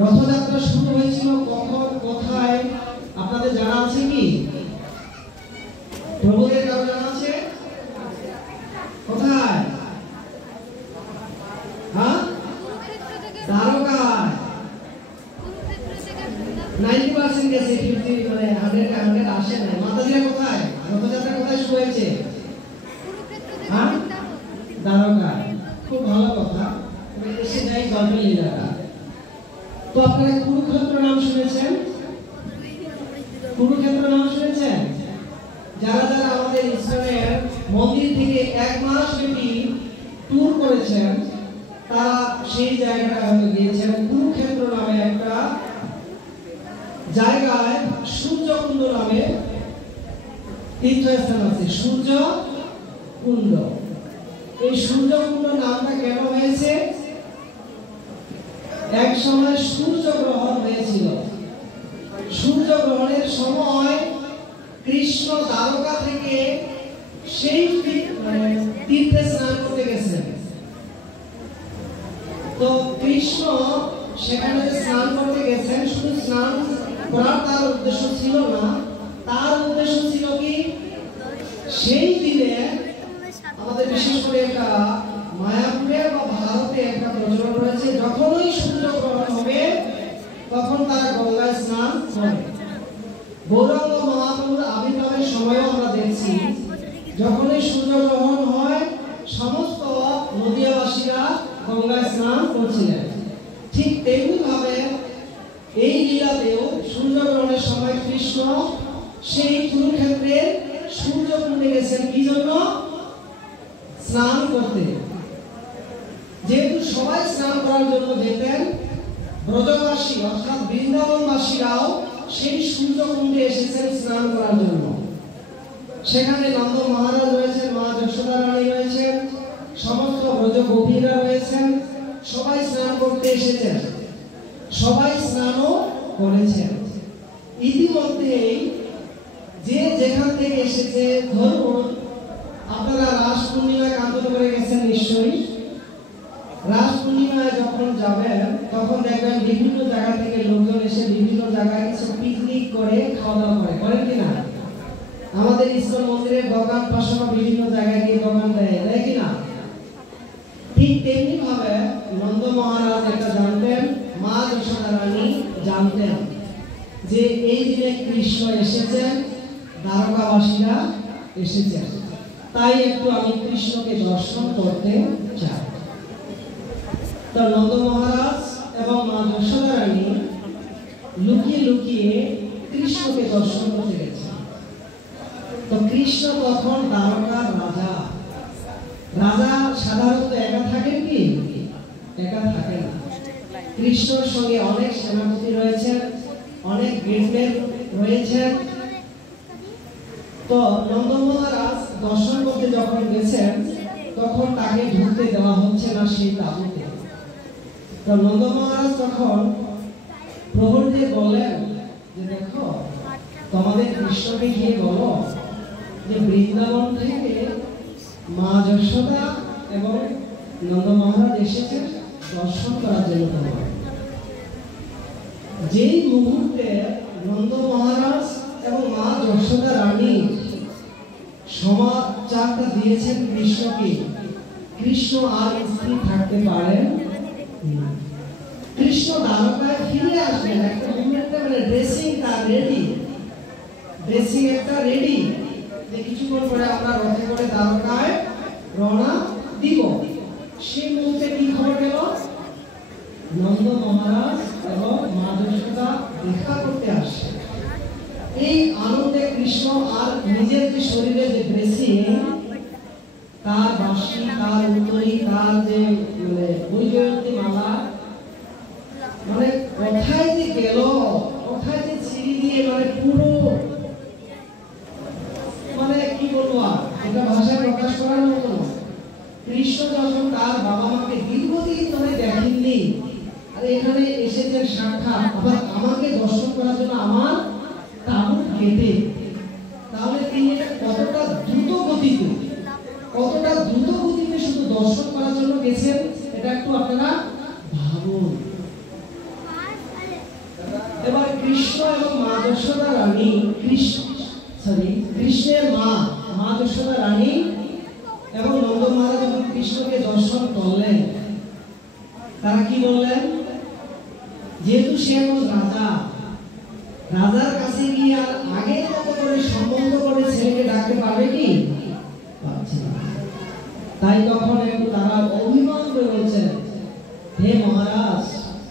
রথযাত্রা শুরু হয়েছিল কখন, কোথায় আপনাদের জানা আছে কি? প্রভুদের কারো জানা আছে? কোথায়? হ্যাঁ, দ্বারকায়। 90% গেছে, 50 মানে 100 আসে না। মাতাজিরা কোথায়? রথযাত্রা কোথায় শুরু হয়েছে? হ্যাঁ, দ্বারকায়। খুব ভালো কথা। এসে যাই গল্পের লীলাটা। তো আপনারা কুরুক্ষেত্র নাম শুনেছেন? কুরুক্ষেত্র নাম শুনেছেন? যারা যারা আমাদের ইসলামের মন্দির থেকে 1 মাস ব্যাপী ট্যুর করেছেন, তারা সেই জায়গাটা হয়তো গিয়েছেন। কুরুক্ষেত্র নামে একটা জায়গায় সূর্যকুণ্ড নামে তীর্থস্থান আছে। সূর্যকুণ্ড। এই সূর্যকুণ্ড নামটা কেন হয়েছে? এক সময় সূর্যগ্রহণ হয়েছিল। সূর্যগ্রহণের সময় কৃষ্ণ দ্বারকা থেকে সেই তীর্থে স্নান করতে গেছেন। তো কৃষ্ণ সেখানে স্নান করতে গেছেন, শুধু স্নান করার তার উদ্দেশ্য ছিল না, তার উদ্দেশ্য ছিল কি? সেই দিনে আমাদের বিশেষ করে একটা মায়াপুরে বা ভারতে একটা প্রচলন রয়েছে, যখনই সূর্যগ্রহণ হবে তখন তারা গঙ্গায় স্নান করে। গৌরাঙ্গ মহাপ্রভুর আবির্ভাবের সময়ও আমরা দেখছি, যখনই সূর্যগ্রহণ হয় সমস্ত নদীয়াবাসীরা গঙ্গায় স্নান করছিলেন। ঠিক তেমনি ভাবে এই লীলাতেও সূর্যগ্রহণের সময় কৃষ্ণ সেই কুরুক্ষেত্রে সূর্যকুণ্ডে গেছেন। কি জন্য? স্নান করতে। যেহেতু সবাই স্নান করার জন্য যেতেন, ব্রজবাসী অর্থাৎ বৃন্দাবনবাসীরাও সেই সূর্যকুণ্ডে এসেছেন স্নান করার জন্য। সেখানে নন্দ মহারাজ রয়েছেন, মা যশোদা রানী রয়েছেন, সমস্ত ব্রজ গোপীরা রয়েছেন, সবাই স্নান করতে এসেছেন, সবাই স্নানও করেছেন। ইতিমধ্যেই যে যেখান থেকে এসেছে, ধরুন আপনারা রাস পূর্ণিমায় কান্তন করে গেছেন নিশ্চয়ই। রাস পূর্ণিমায় যখন যাবেন তখন দেখবেন বিভিন্ন জায়গা থেকে লোকজন এসে বিভিন্ন জায়গায় কিছু পিকনিক করে খাওয়া দাওয়া করে, করেন কিনা? আমাদের ইস্কন মন্দিরের দোকান পাশাপাশি বিভিন্ন জায়গায় গিয়ে দোকান দেয়, দেয় কিনা? ঠিক তেমনি ভাবে নন্দ মহারাজ এটা জানতেন, মা যশোদা রানী জানতেন যে এই দিনে কৃষ্ণ এসেছেন, দ্বারকাবাসীরা এসেছেন, তাই একটু আমি কৃষ্ণকে দর্শন করতে চাই। তো নন্দ মহারাজ এবং মা যশোদা রানী লুকিয়ে লুকিয়ে কৃষ্ণকে দর্শন করতে গেছেন। তো কৃষ্ণ তখন দ্বারকার রাজা। রাজা সাধারণত একা থাকেন কি? একা থাকে না। কৃষ্ণর সঙ্গে অনেক সেনাপতি রয়েছেন, অনেক গেটম্যান রয়েছেন। তো নন্দ মহারাজ দর্শন করতে যখন গেছেন তখন তাকে ঢুকতে দেওয়া হচ্ছে না সেই তাঁবুতে। তো নন্দ মহারাজ তখন প্রহরীদের বললেন যে দেখো, তোমাদের কৃষ্ণকে গিয়ে বলো যে বৃন্দাবন থেকে মা যশোদা এবং নন্দ মহারাজ এসেছেন দর্শন করার জন্য। যেই মুহূর্তে নন্দ মহারাজ এবং মা যশোদা রানী সমাচারটা দিয়েছেন কৃষ্ণকে, কৃষ্ণ আর স্থির থাকতে পারেন না। কৃষ্ণ দ্বারকায় ফিরে আসবেন, একটা মুহূর্তে মানে ড্রেসিং তার রেডি, ড্রেসিং একটা রেডি, যে কিছুক্ষণ পরে আমরা রথে করে দ্বারকায় রওনা দিব। সেই মুহূর্তে কি খবর গেল? নন্দ মহারাজ এবং মা যশোদা দেখা করতে আসে। এই আনন্দে কৃষ্ণ আর নিজের যে শরীরে যে ড্রেসিং, তার বাঁশি, তার উত্তরী, তার যে বৈজয়ন্তী মালা, মানে কোথায় যে গেল, কোথায় যে ছিঁড়ি দিয়ে মানে পুরো, মানে কি বলবো আর, এটা ভাষায় প্রকাশ করার মতো না। কৃষ্ণ যখন তার বাবা মাকে দীর্ঘদিন ধরে দেখেননি, আর এখানে এসেছেন সাক্ষাৎ, আবার আমাকে দর্শন করার জন্য আমার তাবুত কেটে, তাহলে তিনি কতটা দ্রুত গতিতে শুধু দর্শন করার জন্য গেছেন, এটা একটু আপনারা ভাবুন। এবার কৃষ্ণ এবং মা যশোদা রানী, কৃষ্ণের মা যশোদা রানী এবং নন্দ মহারাজ যখন কৃষ্ণকে দর্শন করলেন, তারা কি বললেন? যেহেতু সে এখন রাজা, রাজার কাছে গিয়ে আর আগের মতো করে সম্বন্ধ করে ছেলেকে ডাকতে পারবে কি? পারছে না। তাই তখন একটু তারা অভিমান করে বলছেন, হে মহারাজ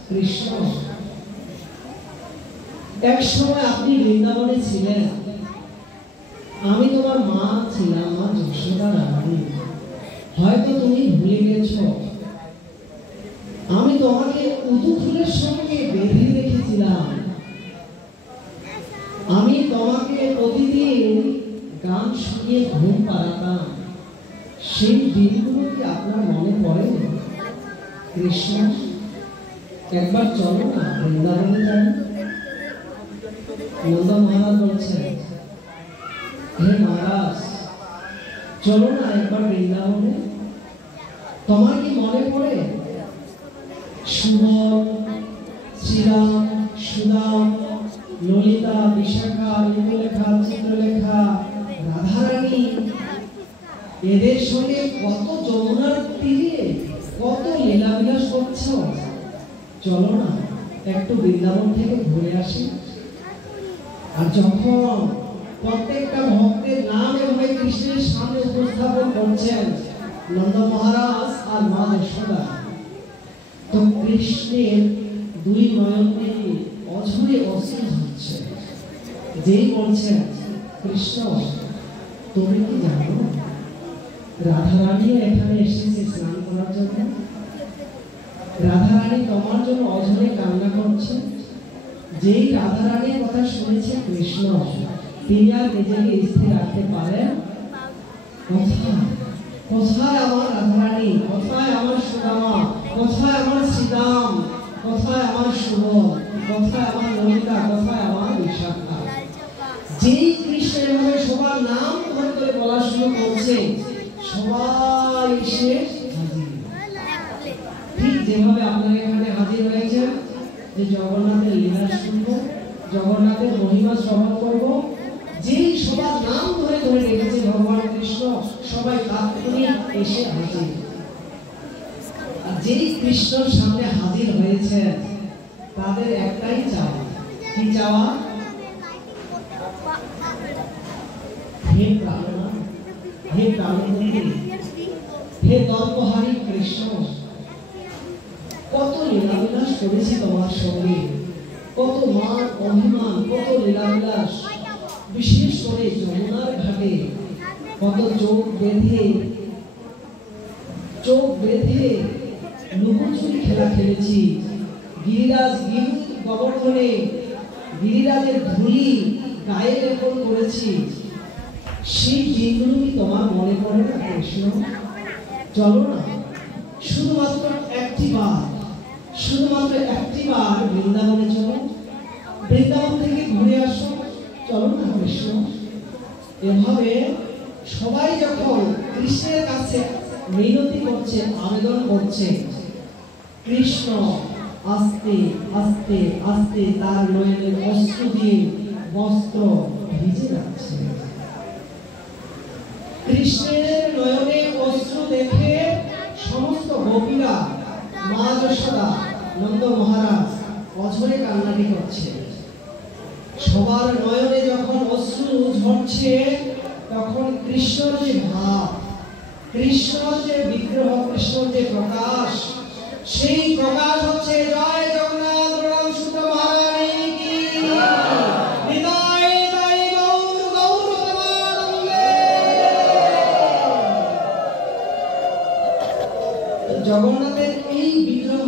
কৃষ্ণ, এক সময় আপনি বৃন্দাবনে ছিলেন, আমি তোমার মা ছিলাম, মা যশোদা রানী, হয়তো তুমি ভুলে গেছো। আমি তোমাকে উদু ফুলের সঙ্গে বেঁধে রেখেছিলাম, আমি তোমাকে প্রতিদিন গান শুনিয়ে ঘুম পাড়াতাম, সেই দিনগুলো কি আপনার মনে পড়ে? কৃষ্ণ, একবার চলো না বৃন্দাবনে যাই। নন্দ মহারাজ বলছেন, হে মহারাজ, চলো না একবার বৃন্দাবনে। তোমার কি মনে পড়ে সুবল, শ্রীরাম, সুদাম, ললিতা, বিশাখা, ইন্দ্রলেখা, চিত্রলেখা, রাধারানী, এদের সঙ্গে কত যমুনার তীরে কত লীলাবিলাস করছো? চলো না একটু বৃন্দাবন থেকে ঘুরে আসি। আর যখন প্রত্যেকটা ভক্তের নাম এভাবে কৃষ্ণের সামনে উপস্থাপন করছেন নন্দ মহারাজ আর মা যশোদা, তো কৃষ্ণের দুই নয়ন দিয়ে অঝরে অশ্রু ঝরছে। যেই বলছেন, কৃষ্ণ তুমি কি জানো রাধারানী এখানে এসেছে স্নান করার জন্য? রাধারানী তোমার জন্য অঝরে কান্না করছে। যেই রাধারানীর কথা শুনেছে কৃষ্ণ, তিনি আর নিজেকে স্থির রাখতে পারেন? কোথায় আমার রাধারানী, কোথায় আমার সুদামা, কোথায় আমার শ্রীরাম, কোথায় আমার সুমন, কোথায় আমার ললিতা, কোথায় আমার বিশাখা। যেই কৃষ্ণের ভাবে সবার নাম ধরে ধরে বলা শুরু করছে, সবাই এসে হাজির। ঠিক যেভাবে আপনারা এখানে হাজির হয়েছেন যে জগন্নাথের লীলা শুনবো, জগন্নাথের মহিমা শ্রবণ করবো, যেই সবার নাম ধরে ধরে ডেকেছে ভগবান কৃষ্ণ, সবাই তাৎক্ষণিক এসে হাজির। আর যেই কৃষ্ণর সামনে হাজির হয়েছেন তাদের একটাই চাওয়া, কি চাওয়া? হে প্রাণনাথ, হে প্রাণবন্ধু, হে দর্পহারী কৃষ্ণ, কত লীলাবিলাস করেছি তোমার সঙ্গে, কত মান অভিমান, কত লীলাবিলাস, বিশেষ করে যমুনার ঘাটে কত চোখ বেঁধে লুকোচুরি খেলা খেলেছি, গিরিরাজ গিরি গোবর্ধনে গিরিরাজের ধুলি গায়ে লেপন করেছি। সেই দিনগুলো কি তোমার মনে পড়ে না কৃষ্ণ? চলো না শুধুমাত্র একটি বার বৃন্দাবনে চলো, বৃন্দাবন থেকে ঘুরে আসো, চলো না কৃষ্ণ। এভাবে সবাই যখন কৃষ্ণের কাছে মিনতি করছে, আবেদন করছে, কৃষ্ণ আস্তে আস্তে আস্তে তার নয়নের অশ্রু দিয়ে বস্ত্র ভিজে যাচ্ছে। কৃষ্ণের নয়নে অশ্রু দেখে সমস্ত গোপীরা, মা যশোদা, নন্দ মহারাজ অঝরে কান্নাটি করছে। সবার নয়নে যখন অশ্রু ঝরছে, তখন কৃষ্ণর যে ভাব, কৃষ্ণর যে বিগ্রহ, কৃষ্ণর যে প্রকাশ, সেই প্রকাশ হচ্ছে জয় জগন্নাথ প্রণাম সুত মহারানী কি হৃদয় হৃদয় গৌর গৌর প্রেমানন্দে। জগন্নাথের এই বিগ্রহ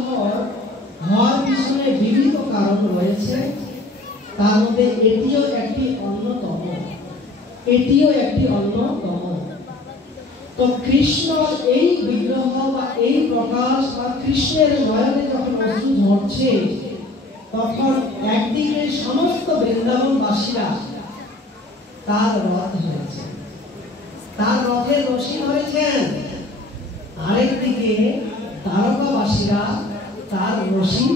হওয়ার পিছনে বিবিধ কারণ রয়েছে, তার মধ্যে এটিও একটি অন্যতম। তো কৃষ্ণ এই বিগ্রহ বা এই প্রকাশ বা কৃষ্ণের নয়নে যখন অশ্রু ঝরছে, তখন একদিকে সমস্ত বৃন্দাবনবাসীরা তার রথ হয়েছে, তার রথের রশি হয়েছেন, আরেকদিকে দ্বারকাবাসীরা তার রশি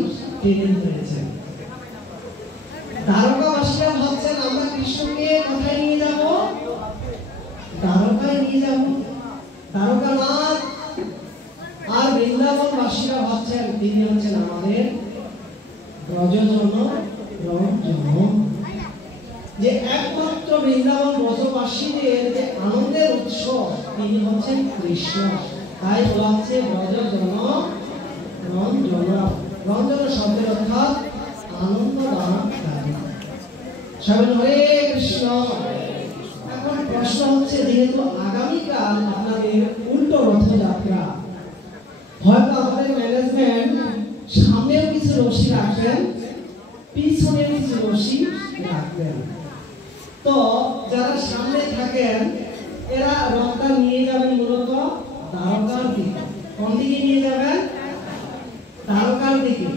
টেনে ধরেছেন। দ্বারকাবাসীরা ভাবছেন আমরা কৃষ্ণকে কোথায় নিয়ে যাব? দ্বারকায় নিয়ে যাব, দ্বারকানাথ। আর বৃন্দাবনবাসীরা ভাবছেন তিনি হচ্ছেন আমাদের ব্রজজন রঞ্জন, যে একমাত্র বৃন্দাবন ব্রজবাসীদের যে আনন্দের উৎস তিনি হচ্ছেন কৃষ্ণ। তাই বলা হচ্ছে ব্রজজন রঞ্জন। রঞ্জন শব্দের অর্থাৎ আনন্দ দানকারী। সবাই হরে কৃষ্ণ। এখন প্রশ্ন হচ্ছে, যেহেতু আগামীকাল আপনাদের উল্টো রথযাত্রা, হয়তো আমাদের ম্যানেজমেন্ট সামনেও কিছু রশি রাখবেন, পিছনেও কিছু রশি রাখবেন। তো যারা সামনে থাকেন এরা রথটা নিয়ে যাবেন মূলত দ্বারকার দিকে। কোন দিকে নিয়ে যাবেন? দ্বারকার দিকে।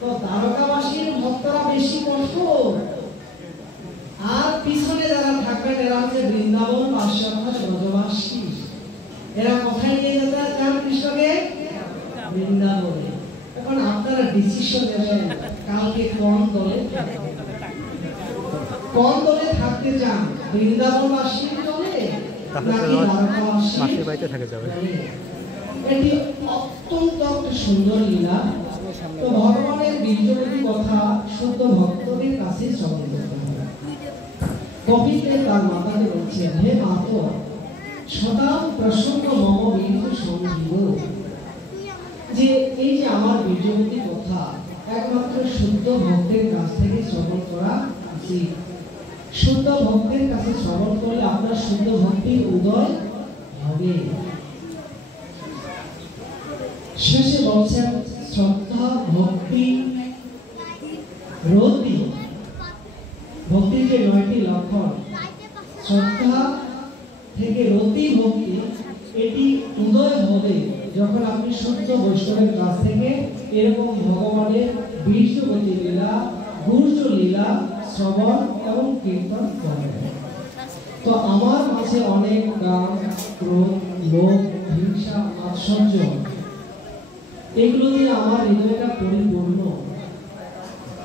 তো দ্বারকাবাসীর ভক্তরা বেশি কষ্ট, আর পিছনে যারা থাকবেন এরা হচ্ছে বৃন্দাবনবাসী অর্থাৎ ব্রজবাসী। এরা কোথায় নিয়ে যেতে চান কৃষ্ণকে? বৃন্দাবনে। এখন আপনারা ডিসিশন নেবেন কালকে কোন দলে থাকতে চান, বৃন্দাবনবাসীর দলে নাকি দ্বারকাবাসীর বাড়িতে থেকে যাবে। এটি অত্যন্ত সুন্দর লীলা। তো ভগবানের বীর্যবতী কথা শুদ্ধ ভক্তদের কাছে শ্রবণ করতে হবে। কবিতে তার মাতাকে বলছেন, হে মাতো সদা প্রসন্ন মম বীর্য সঞ্জীব। যে এই যে আমার বীর্যবতী কথা একমাত্র শুদ্ধ ভক্তের কাছ থেকে শ্রবণ করা উচিত। শুদ্ধ ভক্তের কাছে শ্রবণ করলে আপনার শুদ্ধ ভক্তির উদয় হবে। শেষে বলছেন শ্রদ্ধা ভক্তি রতি। ভক্তির যে 9টি লক্ষণ, শ্রদ্ধা থেকে রতি ভক্তি, এটি উদয় হবে যখন আপনি শুদ্ধ বৈষ্ণবের কাছ থেকে এরকম ভগবানের বীর্যবতী লীলা, গুর্জ লীলা শ্রবণ এবং কীর্তন করে। তো আমার মাঝে অনেক কাম, ক্রোধ, লোভ, হিংসা, আশ্চর্য, এগুলো দিয়ে আমার হৃদয়টা পরিপূর্ণ।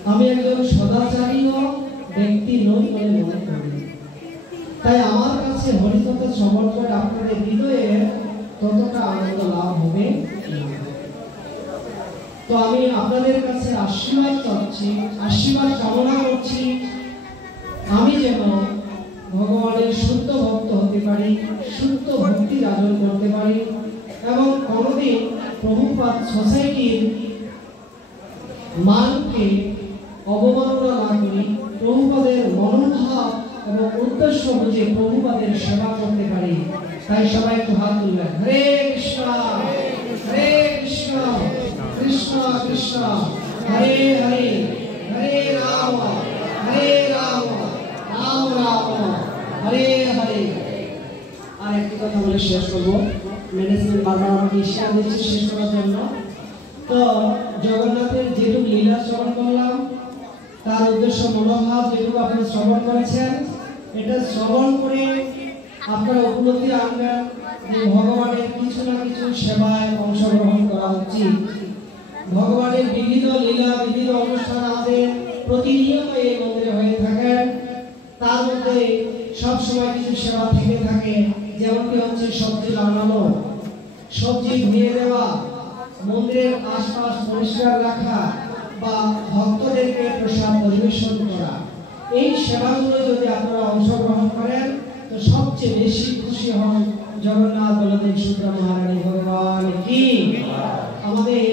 আমি একজন সদাচারীয় ব্যক্তি নই বলে মনে করি। তাই আমার কাছে হরিকথা শ্রবণ করে আপনাদের হৃদয়ে ততটা আনন্দ লাভ হবে। তো আমি আপনাদের কাছে আশীর্বাদ চাচ্ছি, আশীর্বাদ কামনা করছি, আমি যেন ভগবানের শুদ্ধ ভক্ত হতে পারি, শুদ্ধ ভক্তি যাজন করতে পারি এবং কোনোদিন প্রভুপাদ সোসাইটির মানকে অবমাননা না করি, প্রভুপাদের মনোভাব এবং উদ্দেশ্য বুঝে প্রভুপাদের সেবা করতে পারি। তাই সবাই একটু হাত তুলবেন। হরে কৃষ্ণ, হরে কৃষ্ণ, কৃষ্ণ কৃষ্ণ হরে হরে, হরে রাম, হরে রাম, রাম রাম, হরে হরে। আর একটি কথা বলে শেষ করবো। ম্যানেজমেন্ট বারবার আমাকে ইশারা দিচ্ছে শেষ করার জন্য। তো জগন্নাথের যেটুকু লীলা শ্রবণ করলাম, তার উদ্দেশ্য মনোভাব যেটুকু আপনি শ্রবণ করেছেন, এটা শ্রবণ করে আপনারা উপলব্ধি আনবেন যে ভগবানের কিছু না কিছু সেবায় অংশগ্রহণ করা উচিত। ভগবানের বিবিধ লীলা, বিবিধ অনুষ্ঠান আমাদের প্রতিনিয়ত এই মন্দিরে হয়ে থাকে। তার মধ্যে সব সময় কিছু সেবা থেকে থাকে, যেমনটি হচ্ছে সবজি বানানো, সবজি ধুয়ে দেওয়া, মন্দিরের আশপাশ পরিষ্কার রাখা বা ভক্তদেরকে প্রসাদ পরিবেশন করা। এই সেবাগুলো যদি আপনারা অংশগ্রহণ করেন তো সবচেয়ে বেশি খুশি হন জগন্নাথ বলদেব সুভদ্রা মহারানী ভগবান কি। আমাদের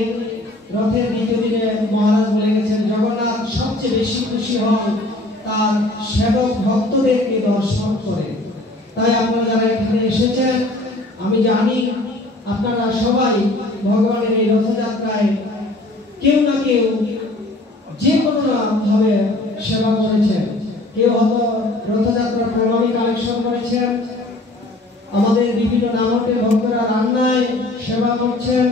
রথের দ্বিতীয় দিনে মহারাজ বলে গেছেন জগন্নাথ সবচেয়ে বেশি খুশি হন তার সেবক ভক্তদেরকে দর্শন করে। তাই আপনারা যারা এখানে এসেছেন, আমি জানি আপনারা সবাই ভগবানের এই রথযাত্রায় কেউ না কেউ যে কোনো ভাবে সেবা করেছেন। কেউ হয়তো রথযাত্রার প্রণামী কালেকশন করেছেন, আমাদের বিভিন্ন নামকের ভক্তরা রান্নায় সেবা করছেন,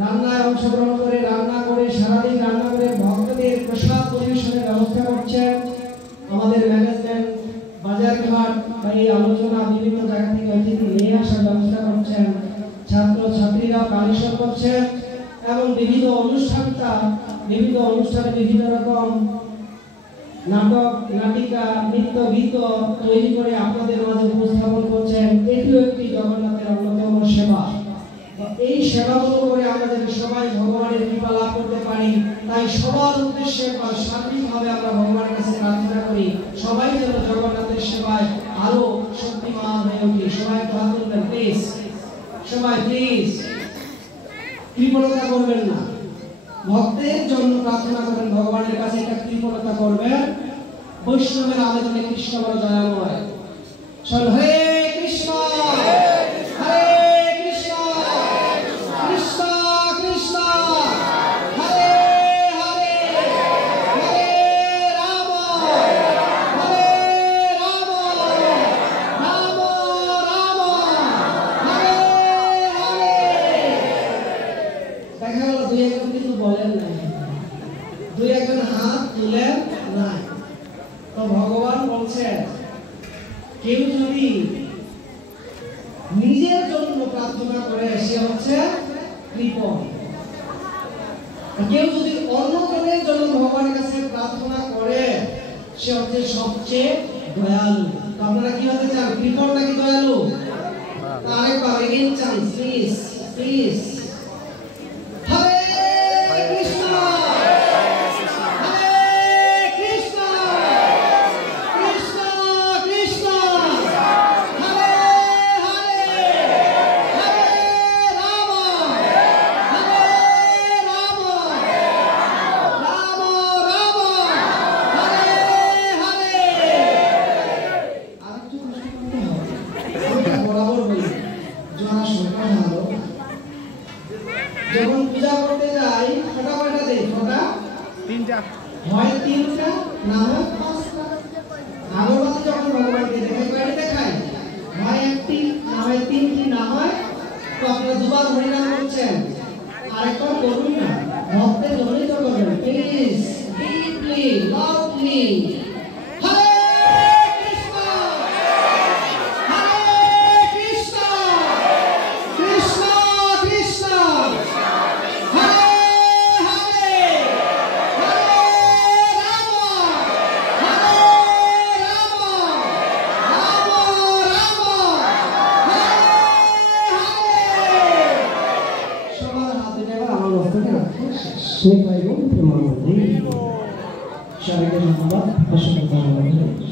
রান্নায় অংশগ্রহণ করে রান্না করে সারাদিন রান্না করে ভক্তদের প্রসাদ পরিবেশনের ব্যবস্থা করছেন। আমাদের ম্যানেজমেন্ট বাজারঘাট বা এই আলোচনা বিভিন্ন জায়গা থেকে অতিথি নিয়ে আসার ব্যবস্থা করছেন, ছাত্র ছাত্রীরা কালেকশন করছেন এবং বিভিন্ন অনুষ্ঠানে বিভিন্ন রকম নাটক, নাটিকা, নৃত্য, গীত তৈরি করে আপনাদের মাঝে উপস্থাপন করছেন। এটিও একটি জগন্নাথের অন্যতম সেবা। এই সেবাগুলো করে আমাদের সবাই ভগবানের কৃপা লাভ করতে পারি। তাই সবার উদ্দেশ্যে বা সার্বিকভাবে আমরা ভগবানের কাছে প্রার্থনা করি সবাই যেন জগন্নাথের সেবায় আরো শক্তিমান হয়ে ওঠে। সবাই হাত তুলবেন প্লিজ, সবাই প্লিজ, কৃপণতা করবেন না, ভক্তের জন্য প্রার্থনা করেন ভগবানের কাছে, এটা কৃপণতা করবেন। বৈষ্ণবের আবেদনে কৃষ্ণ বড় দয়াময়। চল হরে কৃষ্ণ, হরে কৃষ্ণ, কৃষ্ণ কৃষ্ণ হরে হরে, হরে রাম, হরে রাম, রাম রাম হরে হরে। দেখা গেল দুই একজন কিন্তু বলেন নাই, দুই একজন হাত তুলেন নাই। তো ভগবান বলছেন কেউ যদি নিজের জন্য প্রার্থনা করে সে হচ্ছে কৃপণ, কেউ যদি অন্যজনের জন্য ভগবানের কাছে প্রার্থনা করে সে হচ্ছে সবচেয়ে দয়ালু। তো আপনারা কি হতে চান, কৃপণ নাকি দয়ালু? আরেকবার এগেইন চান্স প্লিজ, প্লিজ। যখন পূজা করতে যাই ফোঁটা কয়টা দেই? ফোঁটা তিনটা, হয় তিনটা না হয় পাঁচটা। আগরবাতি যখন ভগবানকে দেখাই কয়টা দেখাই? হয় একটি না হয় তিনটি না হয় তো আপনারা দুবার হরিনাম করছেন, আরেকবার করুন না, ভক্তের জন্যই তো করবেন। প্লিজ ডিপলি লাউডলি সবাইকে ধন্যবাদ, অসংখ্য ধন্যবাদ।